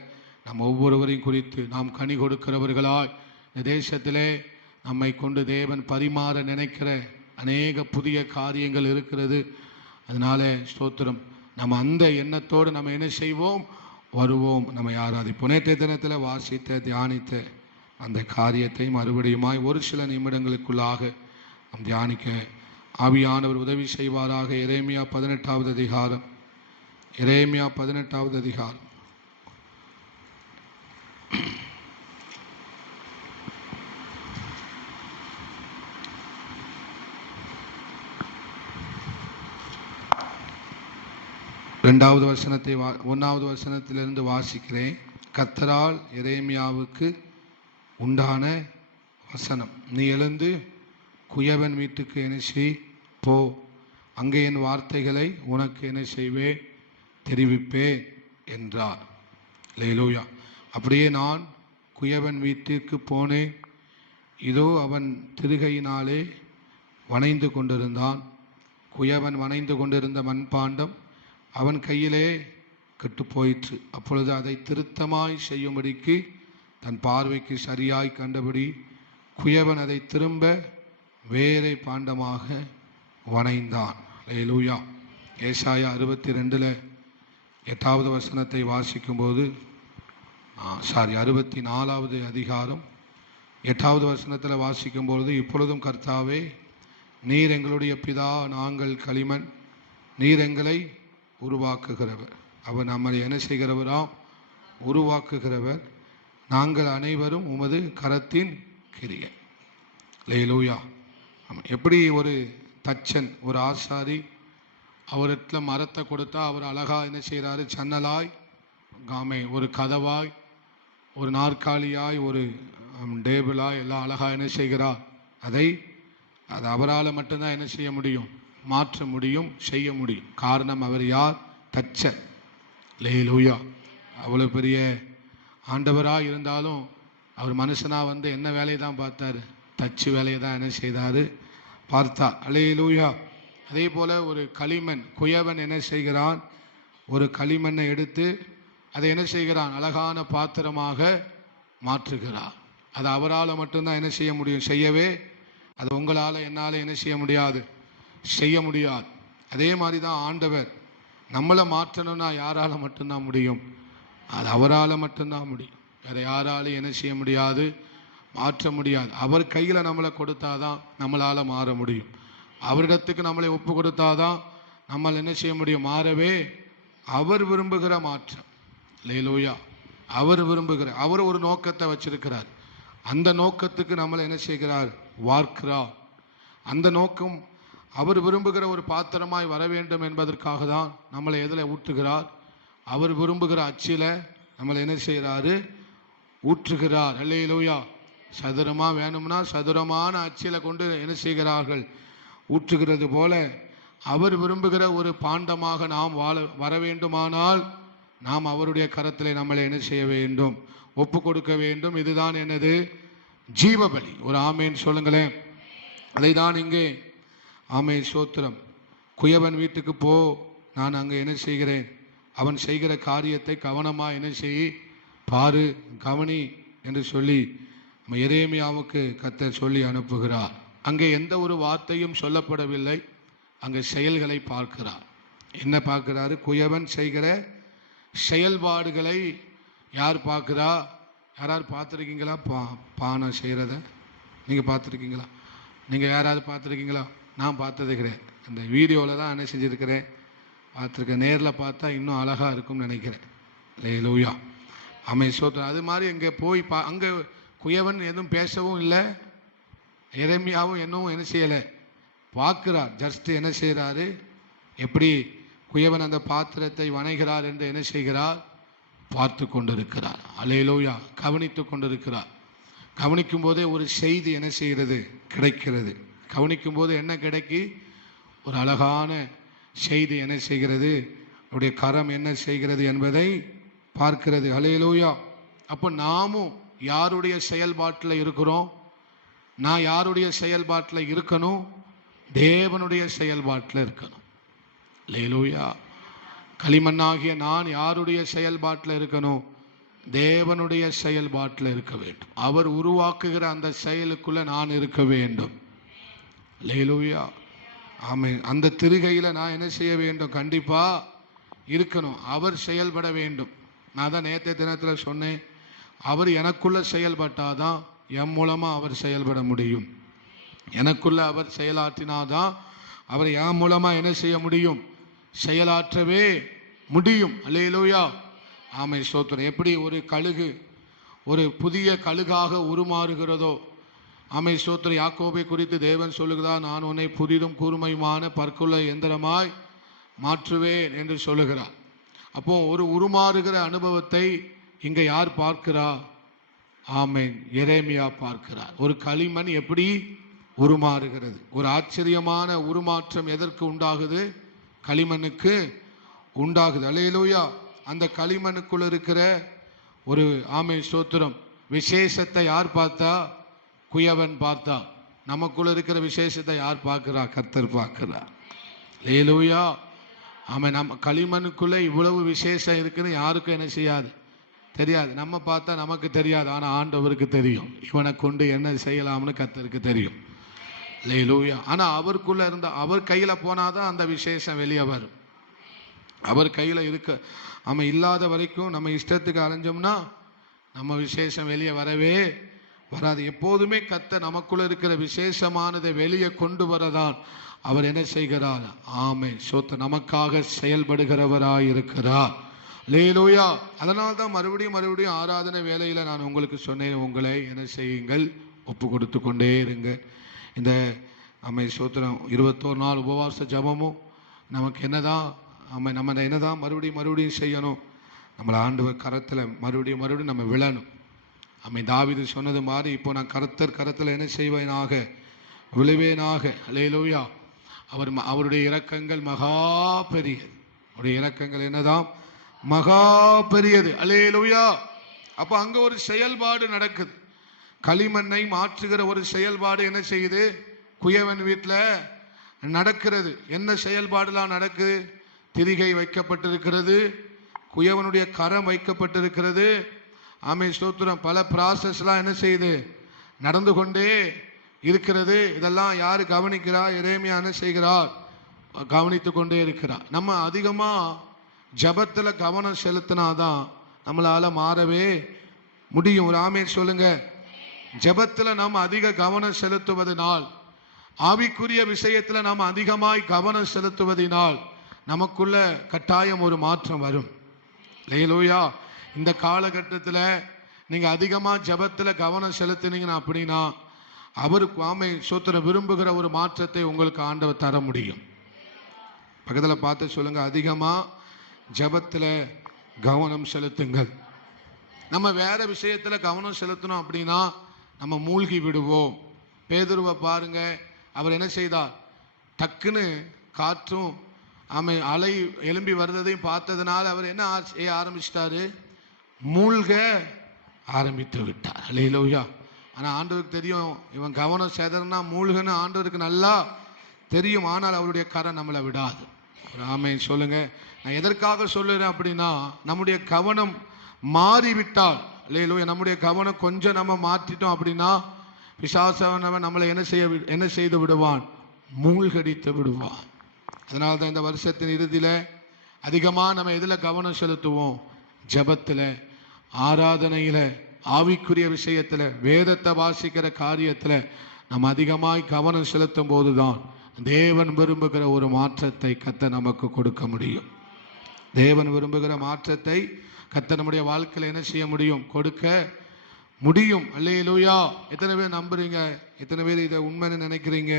நம்ம ஒவ்வொருவரையும் குறித்து நாம் கனி கொடுக்கிறவர்களாய் இந்த தேசத்திலே நம்மை கொண்டு தேவன் பரிமாற நினைக்கிற அநேக புதிய காரியங்கள் இருக்கிறது. அதனால ஸ்தோத்திரம், நம்ம அந்த எண்ணத்தோடு நம்ம என்ன செய்வோம், வருவோம், நம்ம ஆராதிப்போம். நேற்றைய தினத்தில் வாசித்த தியானித்த அந்த காரியத்தை மறுபடியுமாய் ஒரு சில நிமிடங்களுக்குள்ளாக நாம் தியானிக்க ஆவியானவர் உதவி செய்வாராக. எரேமியா 18வது அதிகாரம், எரேமியா 18வது அதிகாரம். இரண்டாவது வசனத்தை 1வது வசனத்திலிருந்து வாசிக்கிறேன். கர்த்தரால் எரேமியாவுக்கு உண்டான வசனம்: நீ எழுந்து குயவன் வீட்டுக்கு என்ன செய், போ, அங்கே என் வார்த்தைகளை உனக்கு என்ன செய்வேன், தெரிவிப்பேன் என்றார். அல்லேலூயா. அப்படியே நான் குயவன் வீட்டிற்கு போனேன். இதோ அவன் திருகையினாலே வணைந்து கொண்டிருந்தான். குயவன் வணைந்து கொண்டிருந்த மண்பாண்டம் அவன் கையிலே கெட்டு போயிற்று. அப்பொழுது அதை திருத்தமாய் செய்யும்படிக்கு தன் பார்வைக்கு சரியாய் கண்டபடி குயவன் அதை திரும்ப வேறே பாண்டமாக வணைந்தான். அல்லேலூயா. ஏசாயா 62 8வது வசனத்தை வாசிக்கும்போது 64வது அதிகாரம் 8வது வசனத்தில் வாசிக்கும்பொழுது, இப்பொழுதும் கர்த்தாவே, நீர் எங்களுடைய பிதா, நாங்கள் களிமண், நீர் எங்களை உருவாக்குகிறவர். அவர் நம்மை என்ன செய்கிறவராம், உருவாக்குகிறவர். நாங்கள் அனைவரும் உமது கரத்தின் கிரியை. அல்லேலூயா. எப்படி ஒரு தச்சன், ஒரு ஆசாரி அவரிடத்துல மரத்தை கொடுத்தா அவர் அழகா என்ன செய்கிறாரு, சன்னலாய், ஒரு கதவாய், ஒரு நாற்காலியாய், ஒரு டேபிளாய் எல்லாம் அழகா என்ன செய்கிறார். அது அவரால் மட்டும்தான் என்ன செய்ய முடியும், மாற்ற முடியும், செய்ய முடியும். காரணம், அவர் யார், தச்சர். அல்லேலூயா. அவ்வளோ பெரிய ஆண்டவராக இருந்தாலும் அவர் மனுஷனாக என்ன வேலையை தான் பார்த்தார், தச்சு வேலையை தான் என்ன செய்தார், பார்த்தார். அல்லேலூயா. அதே போல் ஒரு களிமண், குயவன் என்ன செய்கிறான், ஒரு களிமண்ணை எடுத்து அதை என்ன செய்கிறான், அழகான பாத்திரமாக மாற்றுகிறார். அது அவரால் மட்டும்தான் என்ன செய்ய முடியும், செய்யவே. அது உங்களால் என்னால் என்ன செய்ய முடியாது, செய்ய முடியாது. அதே மாதிரி தான் ஆண்டவர் நம்மளை மாற்றணும்னா யாரால் மட்டும்தான் முடியும், அது அவரால் மட்டும்தான் முடியும். வேறு யாராலும் என்ன செய்ய முடியாது, மாற்ற முடியாது. அவர் கையில் நம்மளை கொடுத்தாதான் நம்மளால் மாற முடியும். அவரிடத்துக்கு நம்மளை ஒப்பு கொடுத்தாதான் நம்மளை என்ன செய்ய முடியும், மாறவே. அவர் விரும்புகிற மாற்றம். அல்லேலூயா. அவர் விரும்புகிற, அவர் ஒரு நோக்கத்தை வச்சிருக்கிறார். அந்த நோக்கத்துக்கு நம்மளை என்ன செய்கிறார், வார்க்கிறார். அந்த நோக்கம் அவர் விரும்புகிற ஒரு பாத்திரமாய் வர வேண்டும் என்பதற்காக தான் நம்மளை எதில் ஊற்றுகிறார், அவர் விரும்புகிற அச்சில் நம்மளை என்ன செய்கிறாரு, ஊற்றுகிறார். அல்லேலூயா. சதுரமாக வேணும்னா சதுரமான அச்சில் கொண்டு என்ன செய்கிறார்கள், ஊற்றுகிறது போல அவர் விரும்புகிற ஒரு பாண்டமாக நாம் வர வேண்டுமானால் நாம் அவருடைய கரத்தில் நம்மளை என்ன செய்ய வேண்டும், ஒப்பு கொடுக்க வேண்டும். இதுதான் என்னது, ஜீவபலி. ஒரு ஆமேன் சொல்லுங்களேன். அதை தான் இங்கே ஆமேன் ஸ்தோத்திரம். குயவன் வீட்டுக்கு போ, நான் அங்கே என்ன செய்கிறேன், அவன் செய்கிற காரியத்தை கவனமாக என்ன செய், பாரு, கவனி என்று சொல்லி எரேமியாவுக்கு கர்த்தர் சொல்லி அனுப்புகிறார். அங்கே எந்த ஒரு வார்த்தையும் சொல்லப்படவில்லை, அங்கே செயல்களை பார்க்கிறார். என்ன பார்க்கிறாரு, குயவன் செய்கிற செயல்பாடுகளை யார் பார்க்குறா. யாராவது பார்த்துருக்கீங்களா பானை செய்கிறத? நீங்கள் பார்த்துருக்கீங்களா? நீங்கள் யாராவது பார்த்துருக்கீங்களா? நான் பார்த்தது கிடையாது. அந்த வீடியோவில் தான் என்ன செஞ்சுருக்கிறேன், பார்த்துருக்கேன். நேரில் பார்த்தா இன்னும் அழகாக இருக்கும்னு நினைக்கிறேன். அல்லேலூயா. சோத்திரம். அது மாதிரி இங்கே போய் அங்கே குயவன் எதுவும் பேசவும் இல்லை, எரேமியாவும் என்ன செய்யலை, பார்க்கிறார். ஜஸ்ட் என்ன செய்கிறாரு, எப்படி குயவன் அந்த பாத்திரத்தை வணைகிறார் என்று என்ன செய்கிறார், பார்த்து கொண்டிருக்கிறார். அல்லேலூயா, கவனித்து கொண்டிருக்கிறார். கவனிக்கும் போதே ஒரு செய்தி என்ன செய்கிறது, கிடைக்கிறது. கவனிக்கும் போது என்ன கிடைக்கி, ஒரு அழகான செய்தி என்ன செய்கிறது, அவருடைய கரம் என்ன செய்கிறது என்பதை பார்க்கிறது. அல்லேலூயா. அப்போ நாமும் யாருடைய செயல்பாட்டில் இருக்கிறோம்? நான் யாருடைய செயல்பாட்டில் இருக்கணும்? தேவனுடைய செயல்பாட்டில் இருக்கணும். அல்லேலூயா. களிமண்ணாகிய நான் யாருடைய செயல்பாட்டில் இருக்கணும்? தேவனுடைய செயல்பாட்டில் இருக்க வேண்டும். அவர் உருவாக்குகிற அந்த செயலுக்குள்ள நான் இருக்க வேண்டும். அல்லேலூயா. ஆமென். அந்த திரிகையில் நான் என்ன செய்ய வேண்டும்? கண்டிப்பா இருக்கணும். அவர் செயல்பட வேண்டும். நான் தான் நேற்றைய தினத்தில் சொன்னேன், அவர் எனக்குள்ள செயல்பட்டாதான் என் மூலமா அவர் செயல்பட முடியும். எனக்குள்ள அவர் செயலாற்றினாதான் அவர் என் மூலமா என்ன செய்ய முடியும், செயலாற்றவே முடியும். அல்லேலூயா. ஆமென், ஸ்தோத்திரம். எப்படி ஒரு கழுகு ஒரு புதிய கழுகாக உருமாறுகிறதோ, ஆமென், ஸ்தோத்திரம். யாக்கோபை குறித்து தேவன் சொல்லுகிறார், நான் உன்னை புதிதும் கூர்மையுமான பற்குள்ள எந்திரமாய் மாற்றுவேன் என்று சொல்லுகிறார். அப்போ ஒரு உருமாறுகிற அனுபவத்தை இங்க யார் பார்க்கிறா? ஆமென், எரேமியா பார்க்கிறார். ஒரு களிமண் எப்படி உருமாறுகிறது. ஒரு ஆச்சரியமான உருமாற்றம் எதற்கு உண்டாகுது? களிமண்ணுக்கு உண்டாகுது. அல்லேலூயா. அந்த களிமண்ணுக்குள்ள இருக்கிற ஒரு ஆமென் ஸ்தோத்திரம் விசேஷத்தை யார் பார்த்தா? குயவன் பார்த்தா. நமக்குள்ள இருக்கிற விசேஷத்தை யார் பார்க்கிறா? கர்த்தர் பார்க்கிறார். அல்லேலூயா. ஆமென். நம்ம களிமண்ணுக்குள்ள இவ்வளவு விசேஷம் இருக்குன்னு யாருக்கும் என்ன செய்யாது, தெரியாது. நம்ம பார்த்தா நமக்கு தெரியாது, ஆனால் ஆண்டவருக்கு தெரியும். இவனை கொண்டு என்ன செய்யலாம்னு கர்த்தருக்கு தெரியும். அல்லேலூயா. ஆனால் அவருக்குள்ள இருந்த அவர் கையில் போனாதான் அந்த விசேஷம் வெளியே வரும். அவர் கையில் இருக்க நம்ம இல்லாத வரைக்கும் நம்ம இஷ்டத்துக்கு அலைஞ்சோம்னா நம்ம விசேஷம் வெளியே வரவே வராது. எப்போதுமே கர்த்தர் நமக்குள்ள இருக்கிற விசேஷமானதை வெளியே கொண்டு வரதான் அவர் என்ன செய்கிறார்? ஆமென், சோத்த நமக்காக செயல்படுகிறவராய் இருக்கிறார். அல்லேலூயா. அதனால தான் மறுபடியும் ஆராதனை வேலையில் நான் உங்களுக்கு சொன்னேன், உங்களை என்ன செய்யுங்கள், ஒப்பு கொடுத்து கொண்டே இருங்க. இந்த ஆமென் ஸ்தோத்திரம் 21 நாள் உபவாச ஜபமும் நமக்கு என்னதான் ஆமென், நம்ம என்னதான் மறுபடியும் செய்யணும், நம்மளை ஆண்டவர் கரத்தில் மறுபடியும் நம்ம விழணும். ஆமென். தாவீது சொன்னது மாதிரி இப்போ நான் கர்த்தர் கரத்தில் என்ன செய்வேனாக, விழுவேனாக. அல்லேலூயா. அவருடைய இரக்கங்கள் மகா பெரியது. அவருடைய இரக்கங்கள் என்னதான்? மகா பெரியது. அல்லேலூயா. அப்ப அங்க ஒரு செயல்பாடு நடக்குது. களிமண்ணை மாற்றுகிற ஒரு செயல்பாடு என்ன செய்யுது? குயவன் வீட்டில் நடக்கிறது. என்ன செயல்பாடுலாம் நடக்குது? திரிகை வைக்கப்பட்டிருக்கிறது, குயவனுடைய கரம் வைக்கப்பட்டிருக்கிறது. ஆமென், ஸ்தோத்திரம். பல ப்ராசஸ்லாம் என்ன செய்யுது? நடந்து கொண்டே இருக்கிறது. இதெல்லாம் யாரு கவனிக்கிறா? எரேமியா என்ன செய்கிறார்? கவனித்து கொண்டே இருக்கிறார். நம்ம அதிகமா ஜபத்துல கவனம் செலுத்தினாதான் நம்மளால மாறவே முடியும். ஒரு ஆமென் சொல்லுங்க. ஜபத்துல நாம் அதிக கவனம் செலுத்துவதனால், ஆவிக்குரிய விஷயத்துல நாம் அதிகமாய் கவனம் செலுத்துவதனால் நமக்குள்ள கட்டாயம் ஒரு மாற்றம் வரும். அல்லேலூயா. இந்த காலகட்டத்தில் நீங்க அதிகமா ஜபத்துல கவனம் செலுத்தினீங்கன்னா அப்படின்னா அவருக்கு ஆமென் ஸ்தோத்திரம் விரும்புகிற ஒரு மாற்றத்தை உங்களுக்கு ஆண்டவர் தர முடியும். பக்கத்தில் பார்த்து சொல்லுங்க, அதிகமா ஜபத்துல கவனம் செலுத்துங்கள். நம்ம வேற விஷயத்துல கவனம் செலுத்தணும் அப்படின்னா நம்ம மூழ்கி விடுவோம். பேதுருவை பாருங்க, அவர் என்ன செய்தார்? டக்குன்னு காற்றும் ஆமென் அலை எழும்பி வருவதையும் பார்த்ததுனால அவர் என்ன ஆரம்பிச்சிட்டாரு? மூழ்க ஆரம்பித்து விட்டார். அல்லேலூயா. ஆனால் ஆண்டவருக்கு தெரியும், இவன் கவனம் செதறனா மூழ்கன்னு ஆண்டவருக்கு நல்லா தெரியும். ஆனால் அவருடைய கரம் நம்மளை விடாது. ஆமென் சொல்லுங்க. நான் எதற்காக சொல்லுறேன் அப்படின்னா, நம்முடைய கவனம் மாறிவிட்டால், அல்லேலூயா, நம்முடைய கவனம் கொஞ்சம் நம்ம மாற்றிட்டோம் அப்படின்னா பிசாசானவன் நம்மளை என்ன செய்து விடுவான்? மூழ்கடித்து விடுவான். அதனால தான் இந்த வருஷத்தின் இறுதியில் அதிகமாக நம்ம எதில் கவனம் செலுத்துவோம்? ஜபத்தில், ஆராதனையில், ஆவிக்குரிய விஷயத்தில், வேதத்தை வாசிக்கிற காரியத்தில் நம்ம அதிகமாய் கவனம் செலுத்தும் போதுதான் தேவன் விரும்புகிற ஒரு மாற்றத்தை கர்த்தர் நமக்கு கொடுக்க முடியும். தேவன் விரும்புகிற மாற்றத்தை கர்த்தர் நம்முடைய வாழ்க்கையில் என்ன செய்ய முடியும்? கொடுக்க முடியும். அல்லேலூயா. எத்தனை பேர் நம்புறீங்க? எத்தனை பேர் இதை உண்மைன்னு நினைக்கிறீங்க?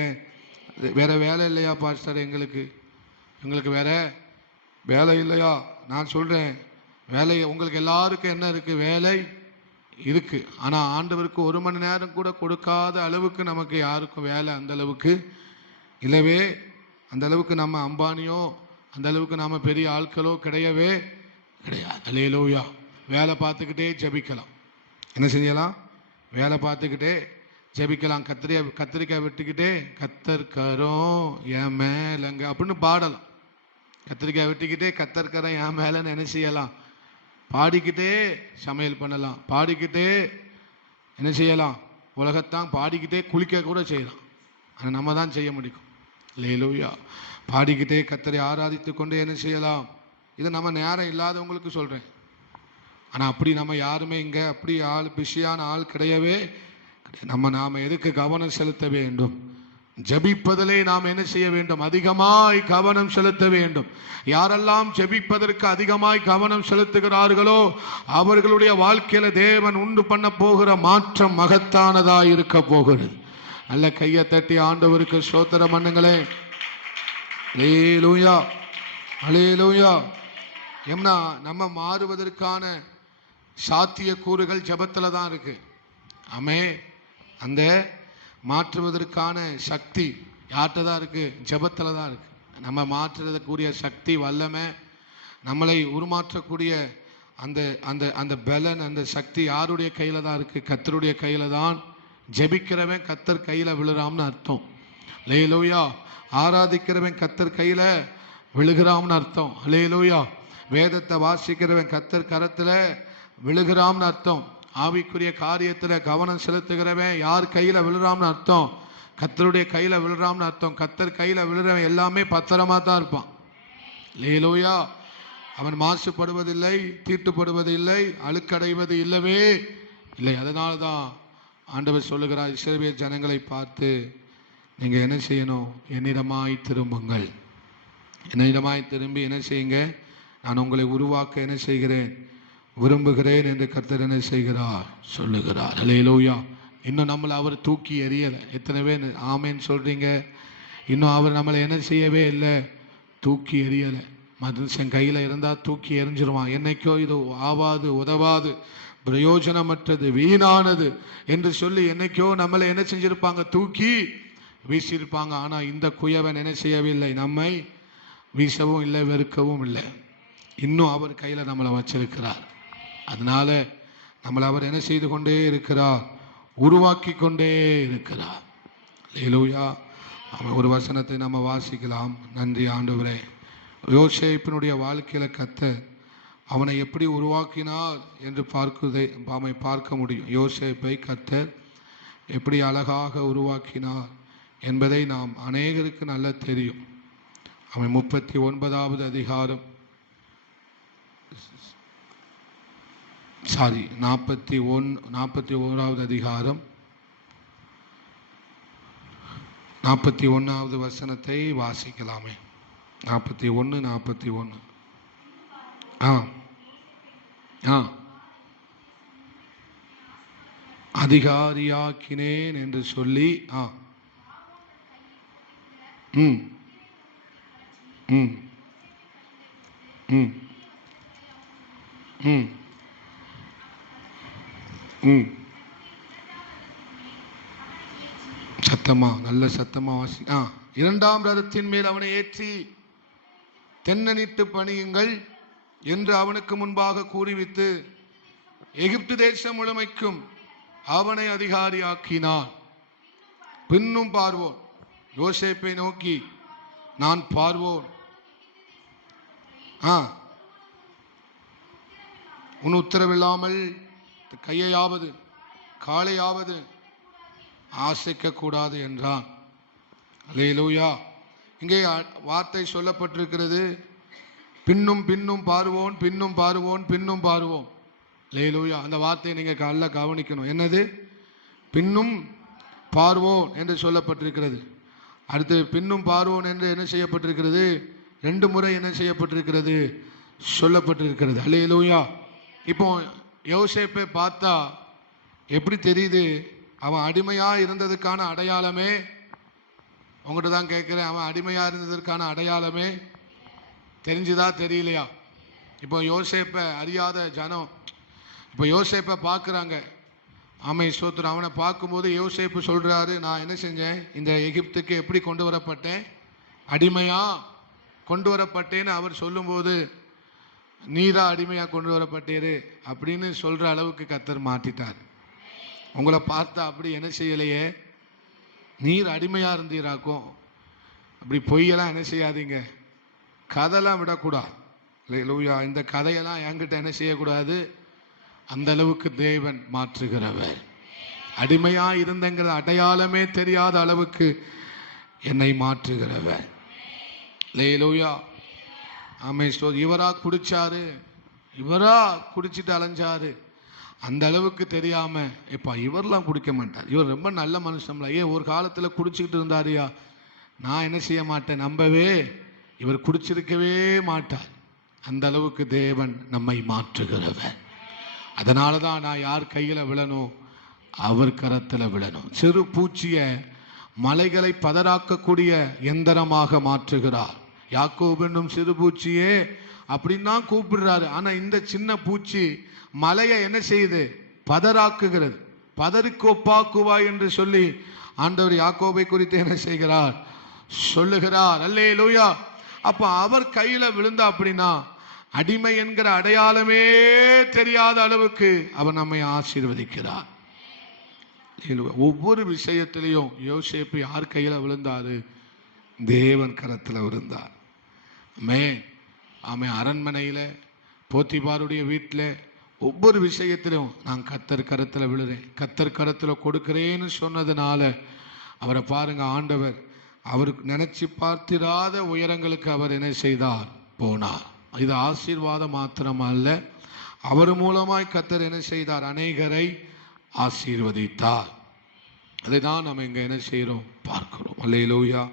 வேற வேலை இல்லையா பாஸ்டர்? எங்களுக்கு வேற வேலை இல்லையா? நான் சொல்றேன், வேலை உங்களுக்கு எல்லாருக்கும் என்ன இருக்கு? வேலை இருக்கு. ஆனா ஆண்டவருக்கு 1 மணி நேரம் கூட கொடுக்காத அளவுக்கு நமக்கு யாருக்கும் வேலை அந்த அளவுக்கு இல்லவே, அந்த அளவுக்கு நம்ம அம்பானியோ அந்த அளவுக்கு நம்ம பெரிய ஆட்களோ கிடையவே கிடையாது. அல்லேலூயா. வேலை பார்த்துக்கிட்டே ஜெபிக்கலாம். என்ன செஞ்சலாம்? வேலை பார்த்துக்கிட்டே ஜெபிக்கலாம். கத்திரிக்காய் வெட்டிக்கிட்டே கத்தர்கரம் என் மேலங்க அப்படின்னு பாடலாம். கத்திரிக்காய் வெட்டிக்கிட்டே கத்தர்கரம் என் மேலன்னு என்ன செய்யலாம்? பாடிக்கிட்டே சமையல் பண்ணலாம். பாடிக்கிட்டே என்ன செய்யலாம்? உலகத்தான் பாடிக்கிட்டே குளிக்க கூட செய்யலாம். ஆனால் நம்ம தான் செய்ய முடியும். அல்லேலூயா. பாடிக்கிட்டே கர்த்தரை ஆராதித்து கொண்டு என்ன செய்யலாம்? இது நம்ம நேரம் இல்லாதவங்களுக்கு சொல்கிறேன். ஆனால் அப்படி நம்ம யாருமே இங்கே அப்படி பிஸியான ஆள் கிடையவே. நாம் எதுக்கு கவனம் செலுத்த வேண்டும்? ஜெபிப்பதிலே நாம் என்ன செய்ய வேண்டும்? அதிகமாய் கவனம் செலுத்த வேண்டும். யாரெல்லாம் ஜெபிப்பதற்கு அதிகமாய் கவனம் செலுத்துகிறார்களோ அவர்களுடைய வாழ்க்கையில தேவன் உண்டு பண்ண போகிற மாற்றம் மகத்தானதாய் இருக்க போகிறது. நல்ல கையை தட்டி ஆண்டவருக்கு ஸ்தோத்திரம் பண்ணுங்களே. அல்லேலூயா, அல்லேலூயா. ஏன்னா நம்ம மாறுவதற்கான சாத்திய கூறுகள் ஜெபத்துல தான் இருக்கு. ஆமே. அந்த மாற்றுவதற்கான சக்தி யார்கிட்ட தான் இருக்கு? ஜெபத்தில் தான் இருக்கு. நம்ம மாற்றுறதுக்குரிய சக்தி, வல்லமை, நம்மளை உருமாற்றக்கூடிய அந்த அந்த அந்த பலன், அந்த சக்தி யாருடைய கையில் தான் இருக்கு? கர்த்தருடைய கையில் தான். ஜெபிக்கிறவன் கர்த்தர் கையில் விழுறாம்னு அர்த்தம். அல்லேலூயா. ஆராதிக்கிறவன் கர்த்தர் கையில் விழுகிறாம்னு அர்த்தம். அல்லேலூயா. வேதத்தை வாசிக்கிறவன் கர்த்தர் கரத்தில் விழுகிறாம்னு அர்த்தம். ஆவிக்குரிய காரியத்தில் கவனம் செலுத்துகிறவன் யார் கையில் விழுறாம்னு அர்த்தம்? கர்த்தருடைய கையில் விழுறாம்னு அர்த்தம். கர்த்தர் கையில் விழுறவன் எல்லாமே பத்திரமா தான் இருப்பான். அல்லேலூயா. அவன் மாசுபடுவதில்லை, தீட்டுப்படுவதில்லை, அழுக்கடைவது இல்லவே இல்லை. அதனால தான் ஆண்டவர் சொல்லுகிறார் இஸ்ரவேல் ஜனங்களை பார்த்து, நீங்கள் என்ன செய்யணும்? என்னிடமாய் திரும்புங்கள். என்னிடமாய் திரும்பி என்ன செய்யுங்க? நான் உங்களை உருவாக்க என்ன செய்கிறேன்? விரும்புகிறேன் என்று கர்த்தர் என்ன செய்கிறார்? சொல்லுகிறார். அல்லேலூயா. இன்னும் நம்மளை அவர் தூக்கி எறியலை. எத்தனை பேர் ஆமேன்னு சொல்றீங்க? இன்னும் அவர் நம்மளை என்ன செய்யவே இல்லை? தூக்கி எறியலை. மனுஷன் கையில் இருந்தால் தூக்கி எறிஞ்சிருவான். என்னைக்கோ இது ஆவாது, உதவாது, பிரயோஜனமற்றது, வீணானது என்று சொல்லி என்னைக்கோ நம்மளை என்ன செஞ்சிருப்பாங்க? தூக்கி வீசியிருப்பாங்க. ஆனால் இந்த குயவன் என்ன செய்யவில்லை? நம்மை வீசவும் இல்லை, வெறுக்கவும் இல்லை. இன்னும் அவர் கையில் நம்மளை வச்சிருக்கிறார். அதனால நம்மளை அவர் என்ன செய்து கொண்டே இருக்கிறார்? உருவாக்கி கொண்டே இருக்கிறார். அல்லேலூயா. ஒரு வசனத்தை நம்ம வாசிக்கலாம். நன்றி ஆண்டவரே. யோசேப்பினுடைய வாழ்க்கையில கர்த்தர் அவனை எப்படி உருவாக்கினார் என்று பார்க்க முடியும். யோசேப்பை கர்த்தர் எப்படி அழகாக உருவாக்கினார் என்பதை நாம் அநேகருக்கு நல்லா தெரியும். அவன் 39வது அதிகாரம் 41வது அதிகாரம் 41வது வசனத்தை வாசிக்கலாமே. 41. அதிகாரியாக்கினேன் என்று சொல்லி சத்தமா, நல்ல சத்தமா வாசி. 2ஆம் ரதத்தின் மேல் அவனை ஏற்றி தென்னனிட்டு பணியுங்கள் என்று அவனுக்கு முன்பாக கூறிவித்து எகிப்து தேசம் முழுமைக்கும் அவனை அதிகாரியாக்கினான். பின்னும் பார்வோன் யோசேப்பை நோக்கி, நான் பார்வோன், உன் உத்தரவில்லாமல் கையையாவது காலையாவது ஆசைக்க கூடாது என்றான். அல்லேலூயா. இங்கே வார்த்தை சொல்லப்பட்டிருக்கிறது, பின்னும் பின்னும் பார்வோன், பின்னும் பார்வோன், பின்னும் பார்வோம். அல்லேலூயா. அந்த வார்த்தையை நீங்க நல்லா கவனிக்கணும். என்னது? பின்னும் பார்வோன் என்று சொல்லப்பட்டிருக்கிறது. அடுத்து பின்னும் பார்வோன் என்று என்ன செய்யப்பட்டிருக்கிறது? 2 முறை என்ன செய்யப்பட்டிருக்கிறது? சொல்லப்பட்டிருக்கிறது. அல்லேலூயா. இப்போ யோசேப்பை பார்த்தா எப்படி தெரியுது? அவன் அடிமையா இருந்ததுக்கான அடையாளமே, உங்கள்கிட்ட தான் கேட்குறேன், அவன் அடிமையா இருந்ததற்கான அடையாளமே தெரிஞ்சுதா தெரியலையா? இப்போ யோசேப்பை அறியாத ஜனம் இப்போ யோசேப்பை பார்க்குறாங்க. ஆமை ஸ்தோத்திரம். அவனை பார்க்கும்போது யோசேப்பு சொல்கிறாரு, நான் என்ன செஞ்சேன், இந்த எகிப்துக்கு எப்படி கொண்டு வரப்பட்டேன், அடிமையா கொண்டு வரப்பட்டேன்னு அவர் சொல்லும்போது, நீரா அடிமையாக கொண்டு வரப்பட்டீரு அப்படின்னு சொல்கிற அளவுக்கு கர்த்தர் மாற்றிட்டார். உங்களை பார்த்தா அப்படி என்ன செய்யலையே, நீர் அடிமையாக இருந்தீராக்கும். அப்படி பொய்யெல்லாம் என்ன செய்யாதீங்க, கதையெல்லாம் விடக்கூடாது. லூயா, இந்த கதையெல்லாம் என்கிட்ட என்ன செய்யக்கூடாது. அந்த அளவுக்கு தேவன் மாற்றுகிறவர். அடிமையா இருந்தங்கிற அடையாளமே தெரியாத அளவுக்கு என்னை மாற்றுகிறவர். லூயா, ஆமே. இவரா குடிச்சாரு, இவரா குடிச்சிட்டு அலைஞ்சாரு, அந்த அளவுக்கு தெரியாம இப்ப இவரெல்லாம் குடிக்க மாட்டார், இவர் ரொம்ப நல்ல மனுஷன்ல, ஏன் ஒரு காலத்துல குடிச்சுக்கிட்டு இருந்தாரியா, நான் என்ன செய்ய மாட்டேன், நம்பவே இவர் குடிச்சிருக்கவே மாட்டார். அந்த அளவுக்கு தேவன் நம்மை மாற்றுகிறவர். அதனாலதான் நான் யார் கையில விழணும், அவர் கரத்துல விழணும். சிறு பூச்சிய மலைகளை பதறாக்கக்கூடிய எந்திரமாக மாற்றுகிறார். யாக்கோபு என்னும் சிறு பூச்சியே அப்படின்னு தான் கூப்பிடுறாரு. ஆனா இந்த சின்ன பூச்சி மலையை என்ன செய்யுது, பதறாக்குகிறது. பதருக்கு ஒப்பாக்குவாய் என்று சொல்லி ஆண்டவர் யாக்கோபை குறித்து என்ன செய்கிறார், சொல்லுகிறார். அல்லேலூயா. அப்ப அவர் கையில விழுந்தா அப்படின்னா அடிமை என்கிற அடையாளமே தெரியாத அளவுக்கு அவர் நம்மை ஆசீர்வதிக்கிறார். ஒவ்வொரு விஷயத்திலையும் யோசேப்பு யார் கையில விழுந்தாரு, தேவன் கரத்துல விழுந்தார். ஆமே. அரண்மனையில போத்திபாருடைய வீட்டில் ஒவ்வொரு விஷயத்திலும் நான் கர்த்தர் கரத்துல விழுறேன், கர்த்தர் கரத்துல கொடுக்கிறேன்னு சொன்னதுனால அவரை பாருங்க, ஆண்டவர் அவருக்கு நினைச்சு பார்த்திராத உயரங்களுக்கு அவர் என்ன செய்தார், போனார். இது ஆசீர்வாதம் மாத்திரமல்ல, அவர் மூலமாய் கர்த்தர் என்ன செய்தார், அநேகரை ஆசீர்வதித்தார். அதை தான் நம்ம இங்க என்ன செய்யறோம், பார்க்கிறோம். அல்லேலூயா.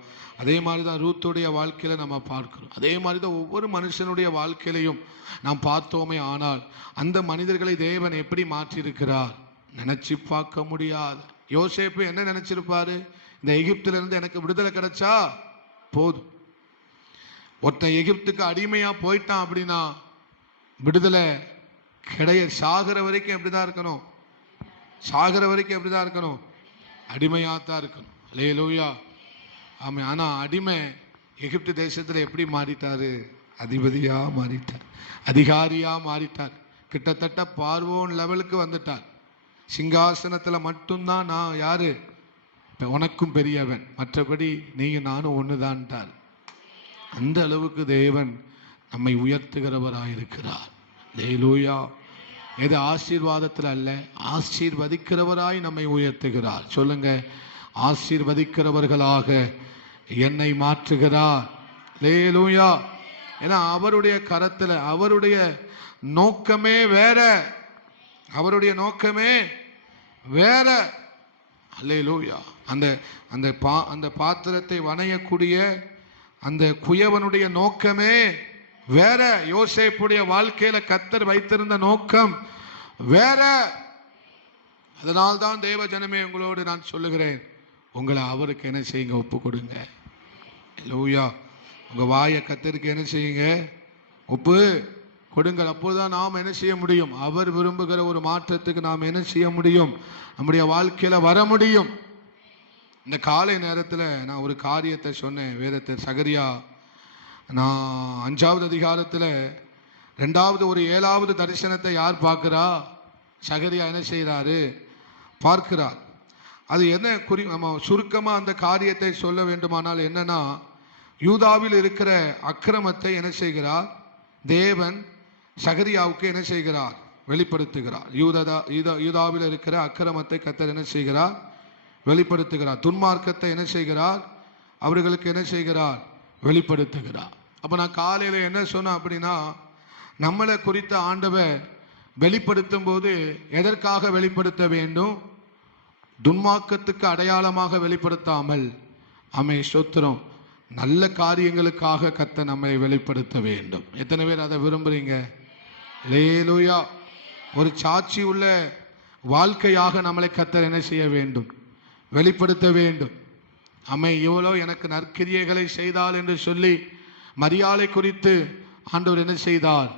அதே மாதிரி தான் ரூத்துடைய வாழ்க்கையில நம்ம பார்க்கிறோம். அதே மாதிரி தான் ஒவ்வொரு மனுஷனுடைய வாழ்க்கையிலையும் நாம் பார்த்தோமே. ஆனால் அந்த மனிதர்களை தேவன் எப்படி மாற்றியிருக்கிறார், நினைச்சு பார்க்க முடியாது. யோசேப்பு என்ன நினைச்சிருப்பாரு, இந்த எகிப்துல இருந்து எனக்கு விடுதலை கிடைச்சா போதும். ஒருத்தன் எகிப்துக்கு அடிமையா போயிட்டான் அப்படின்னா விடுதலை கிடையாது. சாகிற வரைக்கும் எப்படிதான் இருக்கணும், சாகிற வரைக்கும் எப்படிதான் இருக்கணும், அடிமையாத்தான் இருக்கணும். அல்லேலூயா. ஆமா. ஆனா அடிமை எகிப்து தேசத்துல எப்படி மாறிட்டாரு, அதிபதியா மாறிட்டார், அதிகாரியா மாறிட்டார். கிட்டத்தட்ட பார்வோன் லெவலுக்கு வந்துட்டார். சிங்காசனத்துல மட்டும்தான் நான் யாரு, உனக்கும் பெரியவன், மற்றபடி நீங்க நானும் ஒண்ணுதான்ட்டார். அந்த அளவுக்கு தேவன் நம்மை உயர்த்துகிறவராயிருக்கிறார். அல்லேலூயா. எது ஆசீர்வாதத்தில் அல்ல, ஆசீர்வதிக்கிறவராய் நம்மை உயர்த்துகிறார். சொல்லுங்க, ஆசீர்வதிக்கிறவர்களாக என்னை மாற்றுகிறார். அல்லேலூயா. ஏன்னா அவருடைய கரத்துல அவருடைய நோக்கமே வேற, அவருடைய நோக்கமே வேற. அல்லேலூயா. அந்த பாத்திரத்தை வணையக்கூடிய அந்த குயவனுடைய நோக்கமே வேற. யோசேப்புடைய வாழ்க்கையில கர்த்தர் வைத்திருந்த நோக்கம் வேற. அதனால்தான் தேவ ஜனமே உங்களோடு நான் சொல்லுகிறேன், உங்களை அவருக்கு என்ன செய்யுங்க, ஒப்பு கொடுங்க. அல்லேலூயா. உங்க வாயை கர்த்தருக்கு என்ன செய்யுங்க, ஒப்பு கொடுங்கள். அப்போதான் நாம் என்ன செய்ய முடியும், அவர் விரும்புகிற ஒரு மாற்றத்துக்கு நாம் என்ன செய்ய முடியும், நம்முடைய வாழ்க்கையில வர முடியும். இந்த காலை நேரத்தில் நான் ஒரு காரியத்தை சொன்னேன். வேதத்தை சகரியா நான் 5வது அதிகாரத்தில் 2வது ஒரு 7வது தரிசனத்தை யார் பார்க்கிறா, சகரியா என்ன செய்கிறாரு, பார்க்கிறார். அது என்ன நம்ம சுருக்கமா அந்த காரியத்தை சொல்ல வேண்டுமானால் என்னன்னா, யூதாவில் இருக்கிற அக்கிரமத்தை என்ன செய்கிறார், தேவன் சகரியாவுக்கு என்ன செய்கிறார், வெளிப்படுத்துகிறார். யூதாவில் இருக்கிற அக்கிரமத்தை கர்த்தர் என்ன செய்கிறார், வெளிப்படுத்துகிறார். துன்மார்க்கத்தை என்ன செய்கிறார், அவர்களுக்கு என்ன செய்கிறார், வெளிப்படுத்துகிறார். அப்ப நான் காலையில என்ன சொன்னேன் அப்படின்னா, நம்மளை குறித்த ஆண்டவர் வெளிப்படுத்தும் போது எதற்காக வெளிப்படுத்த வேண்டும், துன்மார்க்கத்துக்கு அடையாளமாக வெளிப்படுத்தாமல், ஆமே ஸ்தோத்திரம், நல்ல காரியங்களுக்காக கர்த்தர் நம்மை வெளிப்படுத்த வேண்டும். எத்தனை பேர் அதை விரும்புறீங்க? அல்லேலூயா. ஒரு சாட்சி உள்ள வாழ்க்கையாக நம்மளை கர்த்தர் என்ன செய்ய வேண்டும்? வெளிப்படுத்த வேண்டும். அம்மை இவளோ எனக்கு நற்கிரியைகளை செய்தாள் என்று சொல்லி மரியாதை குறித்து ஆண்டவர் என்ன செய்தார்?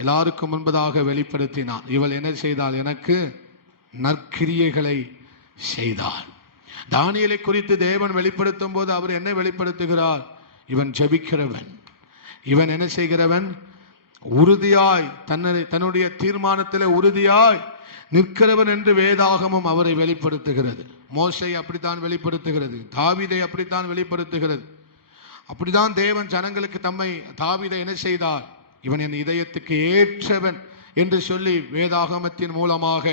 எல்லாருக்கும் முன்பதாக வெளிப்படுத்தினார். இவள் என்ன செய்தாள்? எனக்கு நற்கிரியைகளை செய்தாள். தானியேலை குறித்து தேவன் வெளிப்படுத்தும் போது அவர் என்ன வெளிப்படுத்துகிறார்? இவன் ஜெபிக்கிறவன், இவன் என்ன செய்கிறவன்? உறுதியாய் தன்னுடைய தீர்மானத்திலே உறுதியாய் நிற்கிறவன் என்று வேதாகமும் அவரை வெளிப்படுத்துகிறது. மோசை அப்படித்தான் வெளிப்படுத்துகிறது, தாவீதை அப்படித்தான் வெளிப்படுத்துகிறது. அப்படிதான் தேவன் ஜனங்களுக்கு தாவீதை என்ன செய்தார்? இவன் என் இதயத்துக்கு ஏற்றவன் என்று சொல்லி வேதாகமத்தின் மூலமாக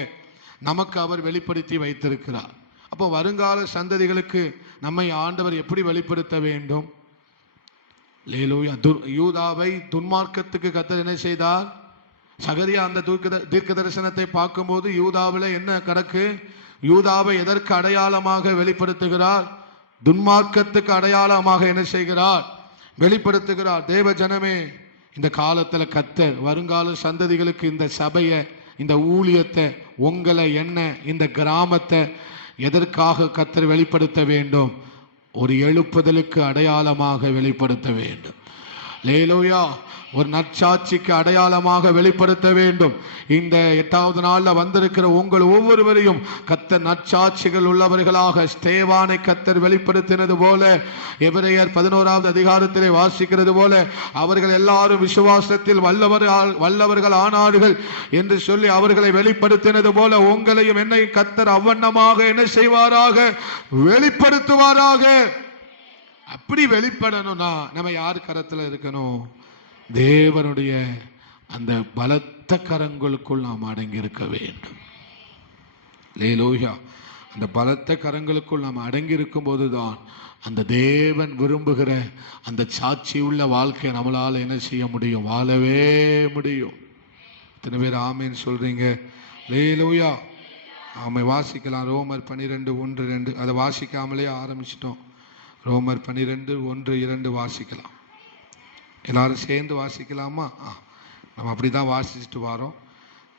நமக்கு அவர் வெளிப்படுத்தி வைத்திருக்கிறார். அப்போ வருங்கால சந்ததிகளுக்கு நம்மை ஆண்டவர் எப்படி வெளிப்படுத்த வேண்டும்? யூதாவை துன்மார்க்கத்துக்கு கர்த்தர் என்ன செய்தார்? சகரியா அந்த தீர்க்க தரிசனத்தை பார்க்கும்போது யூதாவில் என்ன கணக்கு? யூதாவை எதற்கு அடையாளமாக வெளிப்படுத்துகிறார்? துன்மார்க்கத்துக்கு அடையாளமாக என்ன செய்கிறார்? வெளிப்படுத்துகிறார். தேவ ஜனமே, இந்த காலத்தில் கர்த்தர் வருங்கால சந்ததிகளுக்கு இந்த சபையை, இந்த ஊழியத்தை, உங்களை, என்ன இந்த கிராமத்தை எதற்காக கர்த்தர் வெளிப்படுத்த வேண்டும்? ஒரு எழுப்புதலுக்கு அடையாளமாக வெளிப்படுத்த வேண்டும். லேலூயா, ஒரு நற்சாட்சிக்கு அடையாளமாக வெளிப்படுத்த வேண்டும். இந்த 8வது நாள்ல வந்திருக்கிற உங்கள் ஒவ்வொருவரையும் கர்த்தர் நற்சாட்சிகள் உள்ளவர்களாக, ஸ்தேவானை கர்த்தர் வெளிப்படுத்தினது போல, எபிரேயர் 11வது அதிகாரத்திலே வாசிக்கிறது போல, அவர்கள் எல்லாரும் விசுவாசத்தில் வல்லவர்கள் ஆனார்கள் என்று சொல்லி அவர்களை வெளிப்படுத்தினது போல உங்களையும் என்னை கர்த்தர் அவ்வண்ணமாக என்ன செய்வாராக? வெளிப்படுத்துவாராக. அப்படி வெளிப்படணும்னா நம்ம யார் கரத்துல இருக்கணும்? தேவனுடைய அந்த பலத்த கரங்களுக்குள் நாம் அடங்கி இருக்க வேண்டும். லேலூயா, அந்த பலத்த கரங்களுக்குள் நாம் அடங்கி இருக்கும் போதுதான் அந்த தேவன் விரும்புகிற அந்த சாட்சி உள்ள வாழ்க்கையை நம்மளால என்ன செய்ய முடியும்? வாழவே முடியும். எத்தனை பேர் ஆமேன்னு சொல்றீங்க? லேலூயா. ஆமை வாசிக்கலாம். ரோமர் 12:1-2. அதை வாசிக்காமலே ஆரம்பிச்சிட்டோம். ரோமர் 12:1-2 வாசிக்கலாம். எல்லாரும் சேர்ந்து வாசிக்கலாமா? நம்ம அப்படிதான் வாசிச்சுட்டு வரோம்.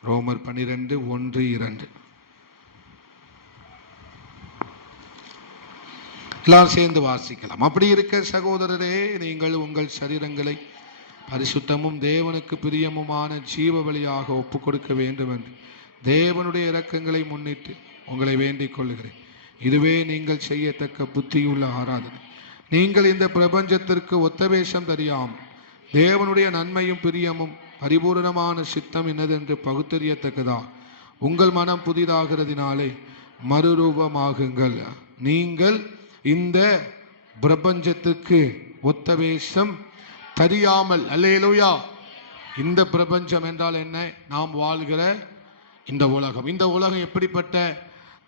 ரோமர் 12:1-2 எல்லாரும் சேர்ந்து வாசிக்கலாம். அப்படி இருக்க சகோதரரே, நீங்கள் உங்கள் சரீரங்களை பரிசுத்தமும் தேவனுக்கு பிரியமுமான ஜீவ பலியாக ஒப்பு கொடுக்க வேண்டும் என்று தேவனுடைய இரக்கங்களை முன்னிட்டு உங்களை வேண்டிக் கொள்கிறேன். இதுவே நீங்கள் செய்யத்தக்க புத்தியுள்ள ஆராதனை. நீங்கள் இந்த பிரபஞ்சத்திற்கு ஒத்த வேஷம் தெரியாமல் தேவனுடைய நன்மையும் பிரியமும் பரிபூரணமான சித்தம் என்னதென்று பகுத்தறியத்தக்கதா உங்கள் மனம் புதிதாகிறதினாலே மறுரூபமாகுங்கள். நீங்கள் இந்த பிரபஞ்சத்துக்கு ஒத்த வேஷம் தெரியாமல். அல்லேலூயா. இந்த பிரபஞ்சம் என்றால் என்ன? நாம் வாழ்கிற இந்த உலகம். இந்த உலகம் எப்படிப்பட்ட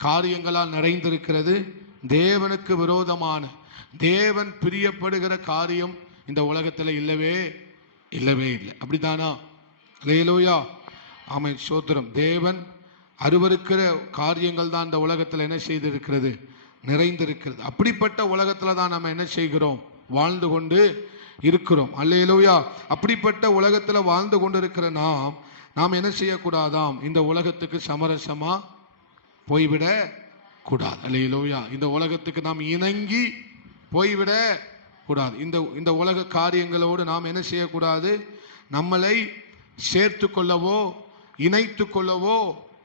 காரியங்களால் நிறைந்திருக்கிறது? தேவனுக்கு விரோதமான, தேவன் பிரியப்படுகிற காரியம் இந்த உலகத்தில் இல்லவே இல்லை. அப்படித்தானா? அல்லேலூயா. ஆமென், ஸ்தோத்திரம். தேவன் அருவருக்கிற காரியங்கள் தான் இந்த உலகத்தில் என்ன செய்திருக்கிறது? நிறைந்திருக்கிறது. அப்படிப்பட்ட உலகத்தில் தான் நம்ம என்ன செய்கிறோம்? வாழ்ந்து கொண்டு இருக்கிறோம். அல்லேலூயா. அப்படிப்பட்ட உலகத்தில் வாழ்ந்து கொண்டு இருக்கிற நாம் என்ன செய்யக்கூடாதாம்? இந்த உலகத்துக்கு சமரசமா போய்விட கூடாது. அல்லேலூயா. இந்த உலகத்துக்கு நாம் இணங்கி போய்விட கூடாது. இந்த உலக காரியங்களோடு நாம் என்ன செய்யக்கூடாது? நம்மளை சேர்த்து கொள்ளவோ இணைத்து கொள்ளவோ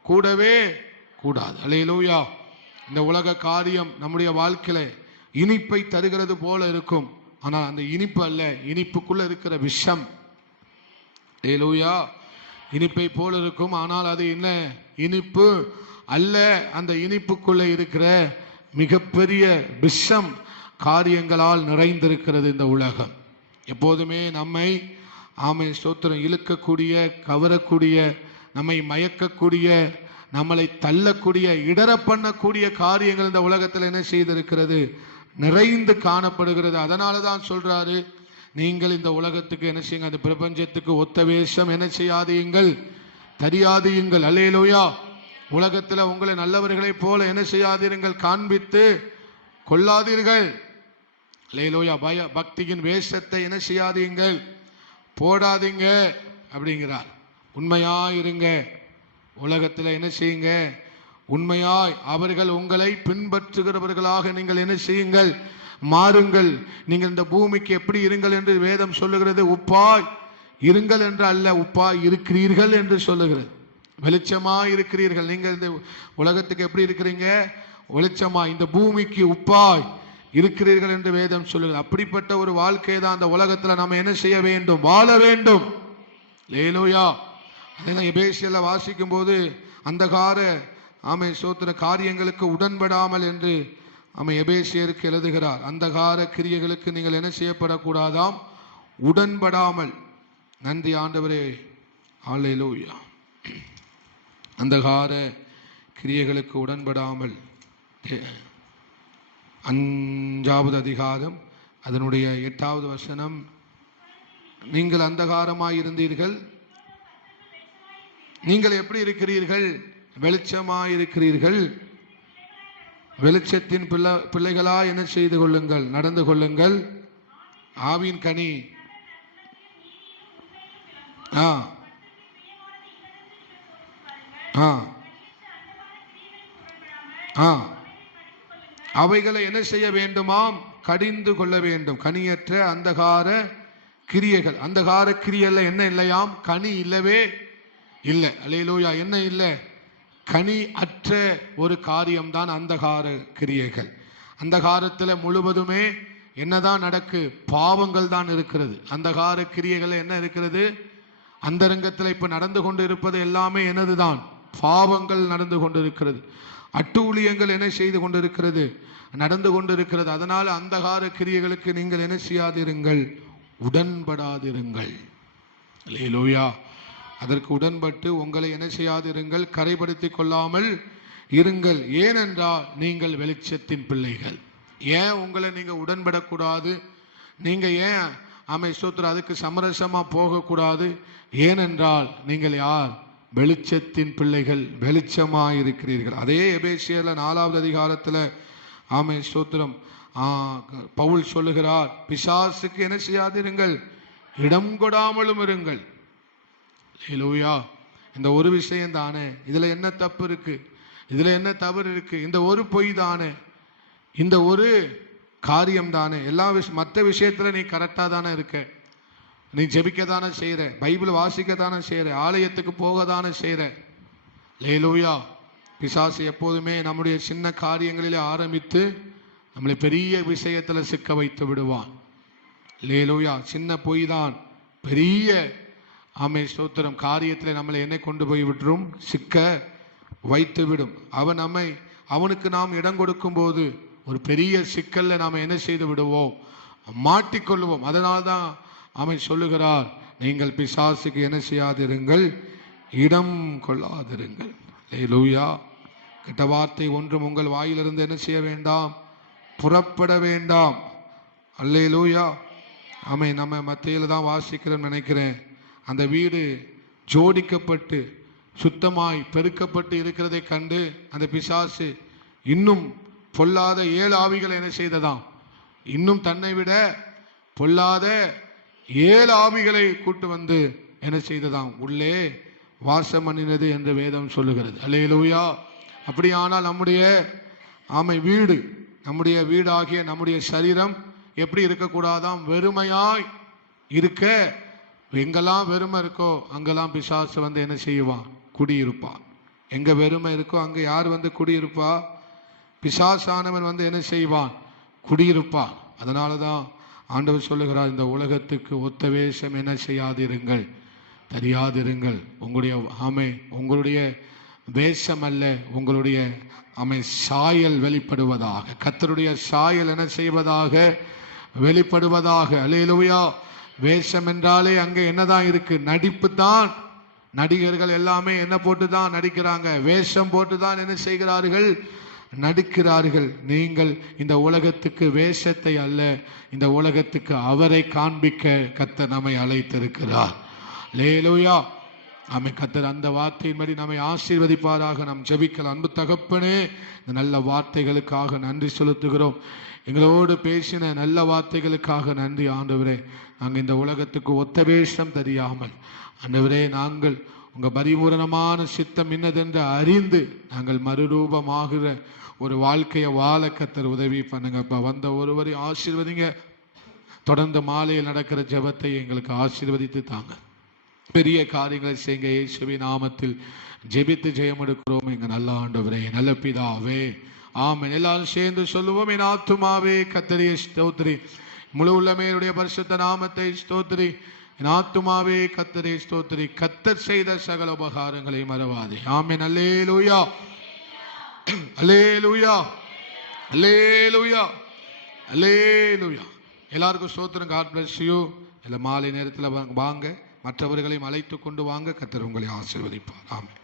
கூடவே கூடாது. அல்லேலூயா. இந்த உலக காரியம் நம்முடைய வாழ்க்கையில இனிப்பை தருகிறது போல இருக்கும். ஆனால் அந்த இனிப்பு அல்ல, இனிப்புக்குள்ள இருக்கிற விஷம். அல்லேலூயா. இனிப்பை போல இருக்கும், ஆனால் அது என்ன? இனிப்பு அல்ல. அந்த இனிப்புக்குள்ள இருக்கிற மிகப்பெரிய விஷம் காரியங்களால் நிறைந்திருக்கிறது இந்த உலகம். எப்போதுமே நம்மை ஸ்தோத்திரம் இழுக்கக்கூடிய, கவரக்கூடிய, நம்மை மயக்கக்கூடிய, நம்மளை தள்ளக்கூடிய, இடர பண்ணக்கூடிய காரியங்கள் இந்த உலகத்தில் என்ன செய்திருக்கிறது? நிறைந்து காணப்படுகிறது. அதனால தான் சொல்றாரு, நீங்கள் இந்த உலகத்துக்கு என்ன செய்யுங்க? அந்த பிரபஞ்சத்துக்கு ஒத்த வேஷம் என்ன செய்யாதீங்கள்? தெரியாதீங்கள். அல்லேலூயா. உலகத்தில் உங்களை நல்லவர்களை போல என்ன செய்யாதீர்கள்? காண்பித்து கொள்ளாதீர்கள். அல்லேலூயா. பக்தியின் வேஷத்தை என்ன செய்யாதீங்கள்? போடாதீங்க அப்படிங்கிறார். உண்மையா இருங்க. உலகத்தில் என்ன செய்யுங்க? உண்மையாய் அவர்கள் உங்களை பின்பற்றுகிறவர்களாக நீங்கள் என்ன செய்யுங்கள்? மாறுங்கள். நீங்கள் இந்த பூமிக்கு எப்படி இருங்கள் என்று வேதம் சொல்லுகிறது? உப்பாய் இருங்கள் என்று அல்ல, உப்பாய் இருக்கிறீர்கள் என்று சொல்லுகிறது. வெளிச்சமாய் இருக்கிறீர்கள். நீங்கள் இந்த உலகத்துக்கு எப்படி இருக்கிறீங்க? வெளிச்சமாய், இந்த பூமிக்கு உப்பாய் இருக்கிறீர்கள் என்று வேதம் சொல்லுகிறது. அப்படிப்பட்ட ஒரு வாழ்க்கை தான் அந்த உலகத்தில் நம்ம என்ன செய்ய வேண்டும்? வாழ வேண்டும். அல்லேலூயா. அதெல்லாம் எபேசியர்ல வாசிக்கும் போது அந்தகார சோத்திர காரியங்களுக்கு உடன்படாமல் என்று எபேசியருக்கு எழுதுகிறார். அந்தகார கிரியைகளுக்கு நீங்கள் என்ன செய்யப்படக்கூடாதாம்? உடன்படாமல். நன்றி ஆண்டவரே. அல்லேலூயா. அந்தகார கிரியைகளுக்கு உடன்படாமல். 5வது அதிகாரம் அதனுடைய 8வது வசனம். நீங்கள் அந்தகாரமாய் இருந்தீர்கள். நீங்கள் எப்படி இருக்கிறீர்கள்? வெளிச்சமாய் இருக்கிறீர்கள். வெளிச்சத்தின் பிள்ளைகளா என்ன செய்து கொள்ளுங்கள்? நடந்து கொள்ளுங்கள். ஆவின் கனி அவைகளை என்ன செய்ய வேண்டுமாம்? கடிந்து கொள்ள வேண்டும். கனியற்ற அந்தகார கிரியைகள். அந்தகார கிரியைல என்ன இல்லையாம்? கனி இல்லவே இல்லை. அல்லேலூயா. என்ன இல்லை? கனி அற்ற ஒரு காரியம்தான் அந்தகார கிரியைகள். அந்தகாரத்தில் முழுவதுமே என்னதான் நடக்கு? பாவங்கள் தான் இருக்கிறது. அந்தகார கிரியைகள் என்ன இருக்கிறது? அந்தரங்கத்தில் இப்ப நடந்து கொண்டு இருப்பது எல்லாமே என்னதுதான்? பாவங்கள் நடந்து கொண்டிருக்கிறது. அட்டூழியங்கள் என்ன செய்து கொண்டிருக்கிறது? நடந்து கொண்டிருக்கிறது. அதனால அந்தகார கிரியைகளுக்கு நீங்கள் என்ன செய்யாதிருங்கள்? உடன்படாதிருங்கள். அல்லேலூயா. அதற்கு உடன்பட்டு உங்களை என்ன செய்யாதிருங்கள்? கரைப்படுத்திக் கொள்ளாமல் இருங்கள். ஏனென்றால் நீங்கள் வெளிச்சத்தின் பிள்ளைகள். ஏன் உங்களை நீங்க உடன்படக்கூடாது? நீங்க ஏன் ஸ்தோத்திரம் அதுக்கு சமரசமா போகக்கூடாது? ஏனென்றால் நீங்கள் யார்? வெளிச்சத்தின் பிள்ளைகள். வெளிச்சமாயிருக்கிறீர்கள். அதே எபேசியர்ல 4வது அதிகாரத்துல ஸ்தோத்திரம் பவுல் சொல்லுகிறார், பிசாசுக்கு என்ன செய்யாதிருங்கள்? இடம் கொடாமலும் இருங்கள். ஹல்லேலூயா. இந்த ஒரு விஷயம் தானே, இதுல என்ன தப்பு இருக்கு? இதுல என்ன தவறு இருக்கு? இந்த ஒரு பொய் தானே, இந்த ஒரு காரியம் தானே. எல்லா மற்ற விஷயத்துல நீ கரெக்டா தானே இருக்க. நீ ஜெபிக்க தானே செய்யற, பைபிள் வாசிக்க தானே செய்யற, ஆலயத்துக்கு போக தானே செய்யற. ஹல்லேலூயா. பிசாசு எப்போதுமே நம்முடைய சின்ன காரியங்களிலே ஆரம்பித்து நம்மளை பெரிய விஷயத்துல சிக்க வைத்து விடுவான். ஹல்லேலூயா. சின்ன பொய் தான் பெரிய ஸ்தோத்திரம் காரியத்தில் நம்மளை என்ன கொண்டு போய் விட்டுரும்? சிக்க வைத்து விடும். அவனுக்கு நாம் இடம் கொடுக்கும் போது ஒரு பெரிய சிக்கல்ல நாம என்ன செய்து விடுவோம்? மாட்டிக்கொள்வோம். அதனால்தான் சொல்லுகிறார், நீங்கள் பிசாசுக்கு என்ன செய்யாதிருங்கள்? இடம் கொள்ளாதிருங்கள். அல்லேலூயா. கெட்ட வார்த்தை ஒன்றும் உங்கள் வாயிலிருந்து என்ன செய்ய வேண்டாம்? புறப்பட வேண்டாம். அல்லேலூயா. நம்ம மத்தியில தான் வாசிக்கிறோம் நினைக்கிறேன். அந்த வீடு ஜோடிக்கப்பட்டு சுத்தமாய் பெருக்கப்பட்டு இருக்கிறதை கண்டு அந்த பிசாசு இன்னும் பொல்லாத 7 ஆவிகளை என்ன செய்ததாம்? இன்னும் தன்னை விட பொல்லாத 7 ஆவிகளை கூட்டு வந்து என்ன செய்ததாம்? உள்ளே வாசம் பண்ணினது என்று வேதம் சொல்லுகிறது. அல்லேலூயா. அப்படியானால் நம்முடைய வீடு, நம்முடைய வீடாகிய நம்முடைய சரீரம் எப்படி இருக்கக்கூடாதாம்? வெறுமையாய் இருக்க. எங்கெல்லாம் வெறுமை இருக்கோ அங்கெல்லாம் பிசாசு வந்து என்ன செய்வான்? குடியிருப்பான். எங்க வெறுமை இருக்கோ அங்க யார் வந்து குடியிருப்பா? பிசாசானவன் வந்து என்ன செய்வான்? குடியிருப்பான். அதனாலதான் ஆண்டவர் சொல்லுகிறார், இந்த உலகத்துக்கு ஒத்த வேஷம் என்ன செய்யாதிருங்கள், தெரியாதிருங்கள். உங்களுடைய வேஷம் அல்ல, உங்களுடைய சாயல் வெளிப்படுவதாக, கர்த்தருடைய சாயல் என்ன செய்வதாக? வெளிப்படுவதாக. அல்லேலூயா. வேஷம் என்றாலே அங்க என்னதான் இருக்கு? நடிப்பு தான். நடிகர்கள் எல்லாமே என்ன போட்டு தான் நடிக்கிறாங்க? வேஷம் போட்டு தான் என்ன செய்கிறார்கள்? நடிக்கிறார்கள். நீங்கள் இந்த உலகத்துக்கு வேஷத்தை அல்ல, இந்த உலகத்துக்கு அவரை காண்பிக்க கர்த்தர் நம்மை அழைத்திருக்கிறார். அல்லேலூயா. கர்த்தர் அந்த வார்த்தையின்படி நம்மை ஆசீர்வதிப்பாராக. நாம் ஜெபிக்கலாம். அன்பு தகப்பனே, இந்த நல்ல வார்த்தைகளுக்காக நன்றி செலுத்துகிறோம். எங்களோடு பேசின நல்ல வார்த்தைகளுக்காக நன்றி ஆண்டவரே. நாங்கள் இந்த உலகத்துக்கு ஒத்த வேஷம் தெரியாமல் ஆண்டவரே, நாங்கள் உங்க பரிபூரணமான சித்தம் இன்னதென்று அறிந்து நாங்கள் மறுரூபமாகிற ஒரு வாழ்க்கையை வாழ கர்த்தர் உதவி பண்ணுங்கப்பா. வந்த ஒருவரையும் ஆசீர்வதிங்க. தொடர்ந்து மாலையில் நடக்கிற ஜெபத்தை எங்களுக்கு ஆசீர்வதித்து தாங்க. பெரிய காரியங்களை செய்யுங்க. இயேசுவின் நாமத்தில் ஜெபித்து ஜெயம் எடுக்கிறோம் எங்க நல்ல ஆண்டவரே, நல்ல பிதாவே, ஆமென். எல்லாரும் சேர்ந்து சொல்லுவோம். என் ஆத்துமாவே கர்த்தரை ஸ்தோத்திரி, முழு உள்ளமையுடைய பரிசுத்த நாமத்தை ஸ்தோத்திரி. என் ஆத்துமாவே கர்த்தரை ஸ்தோத்திரி, கர்த்தர் செய்த சகல உபகாரங்களை மறவாதே. ஆமென். அல்லேலூயா, அல்லேலூயா, அல்லேலூயா, அல்லேலூயா. எல்லாருக்கும் ஸ்தோத்திரம். God bless you. எல்லா மாலை நேரத்தில் வாங்க, மற்றவர்களையும் அழைத்து கொண்டு வாங்க. கர்த்தர் உங்களை ஆசீர்வதிப்பார். ஆமென்.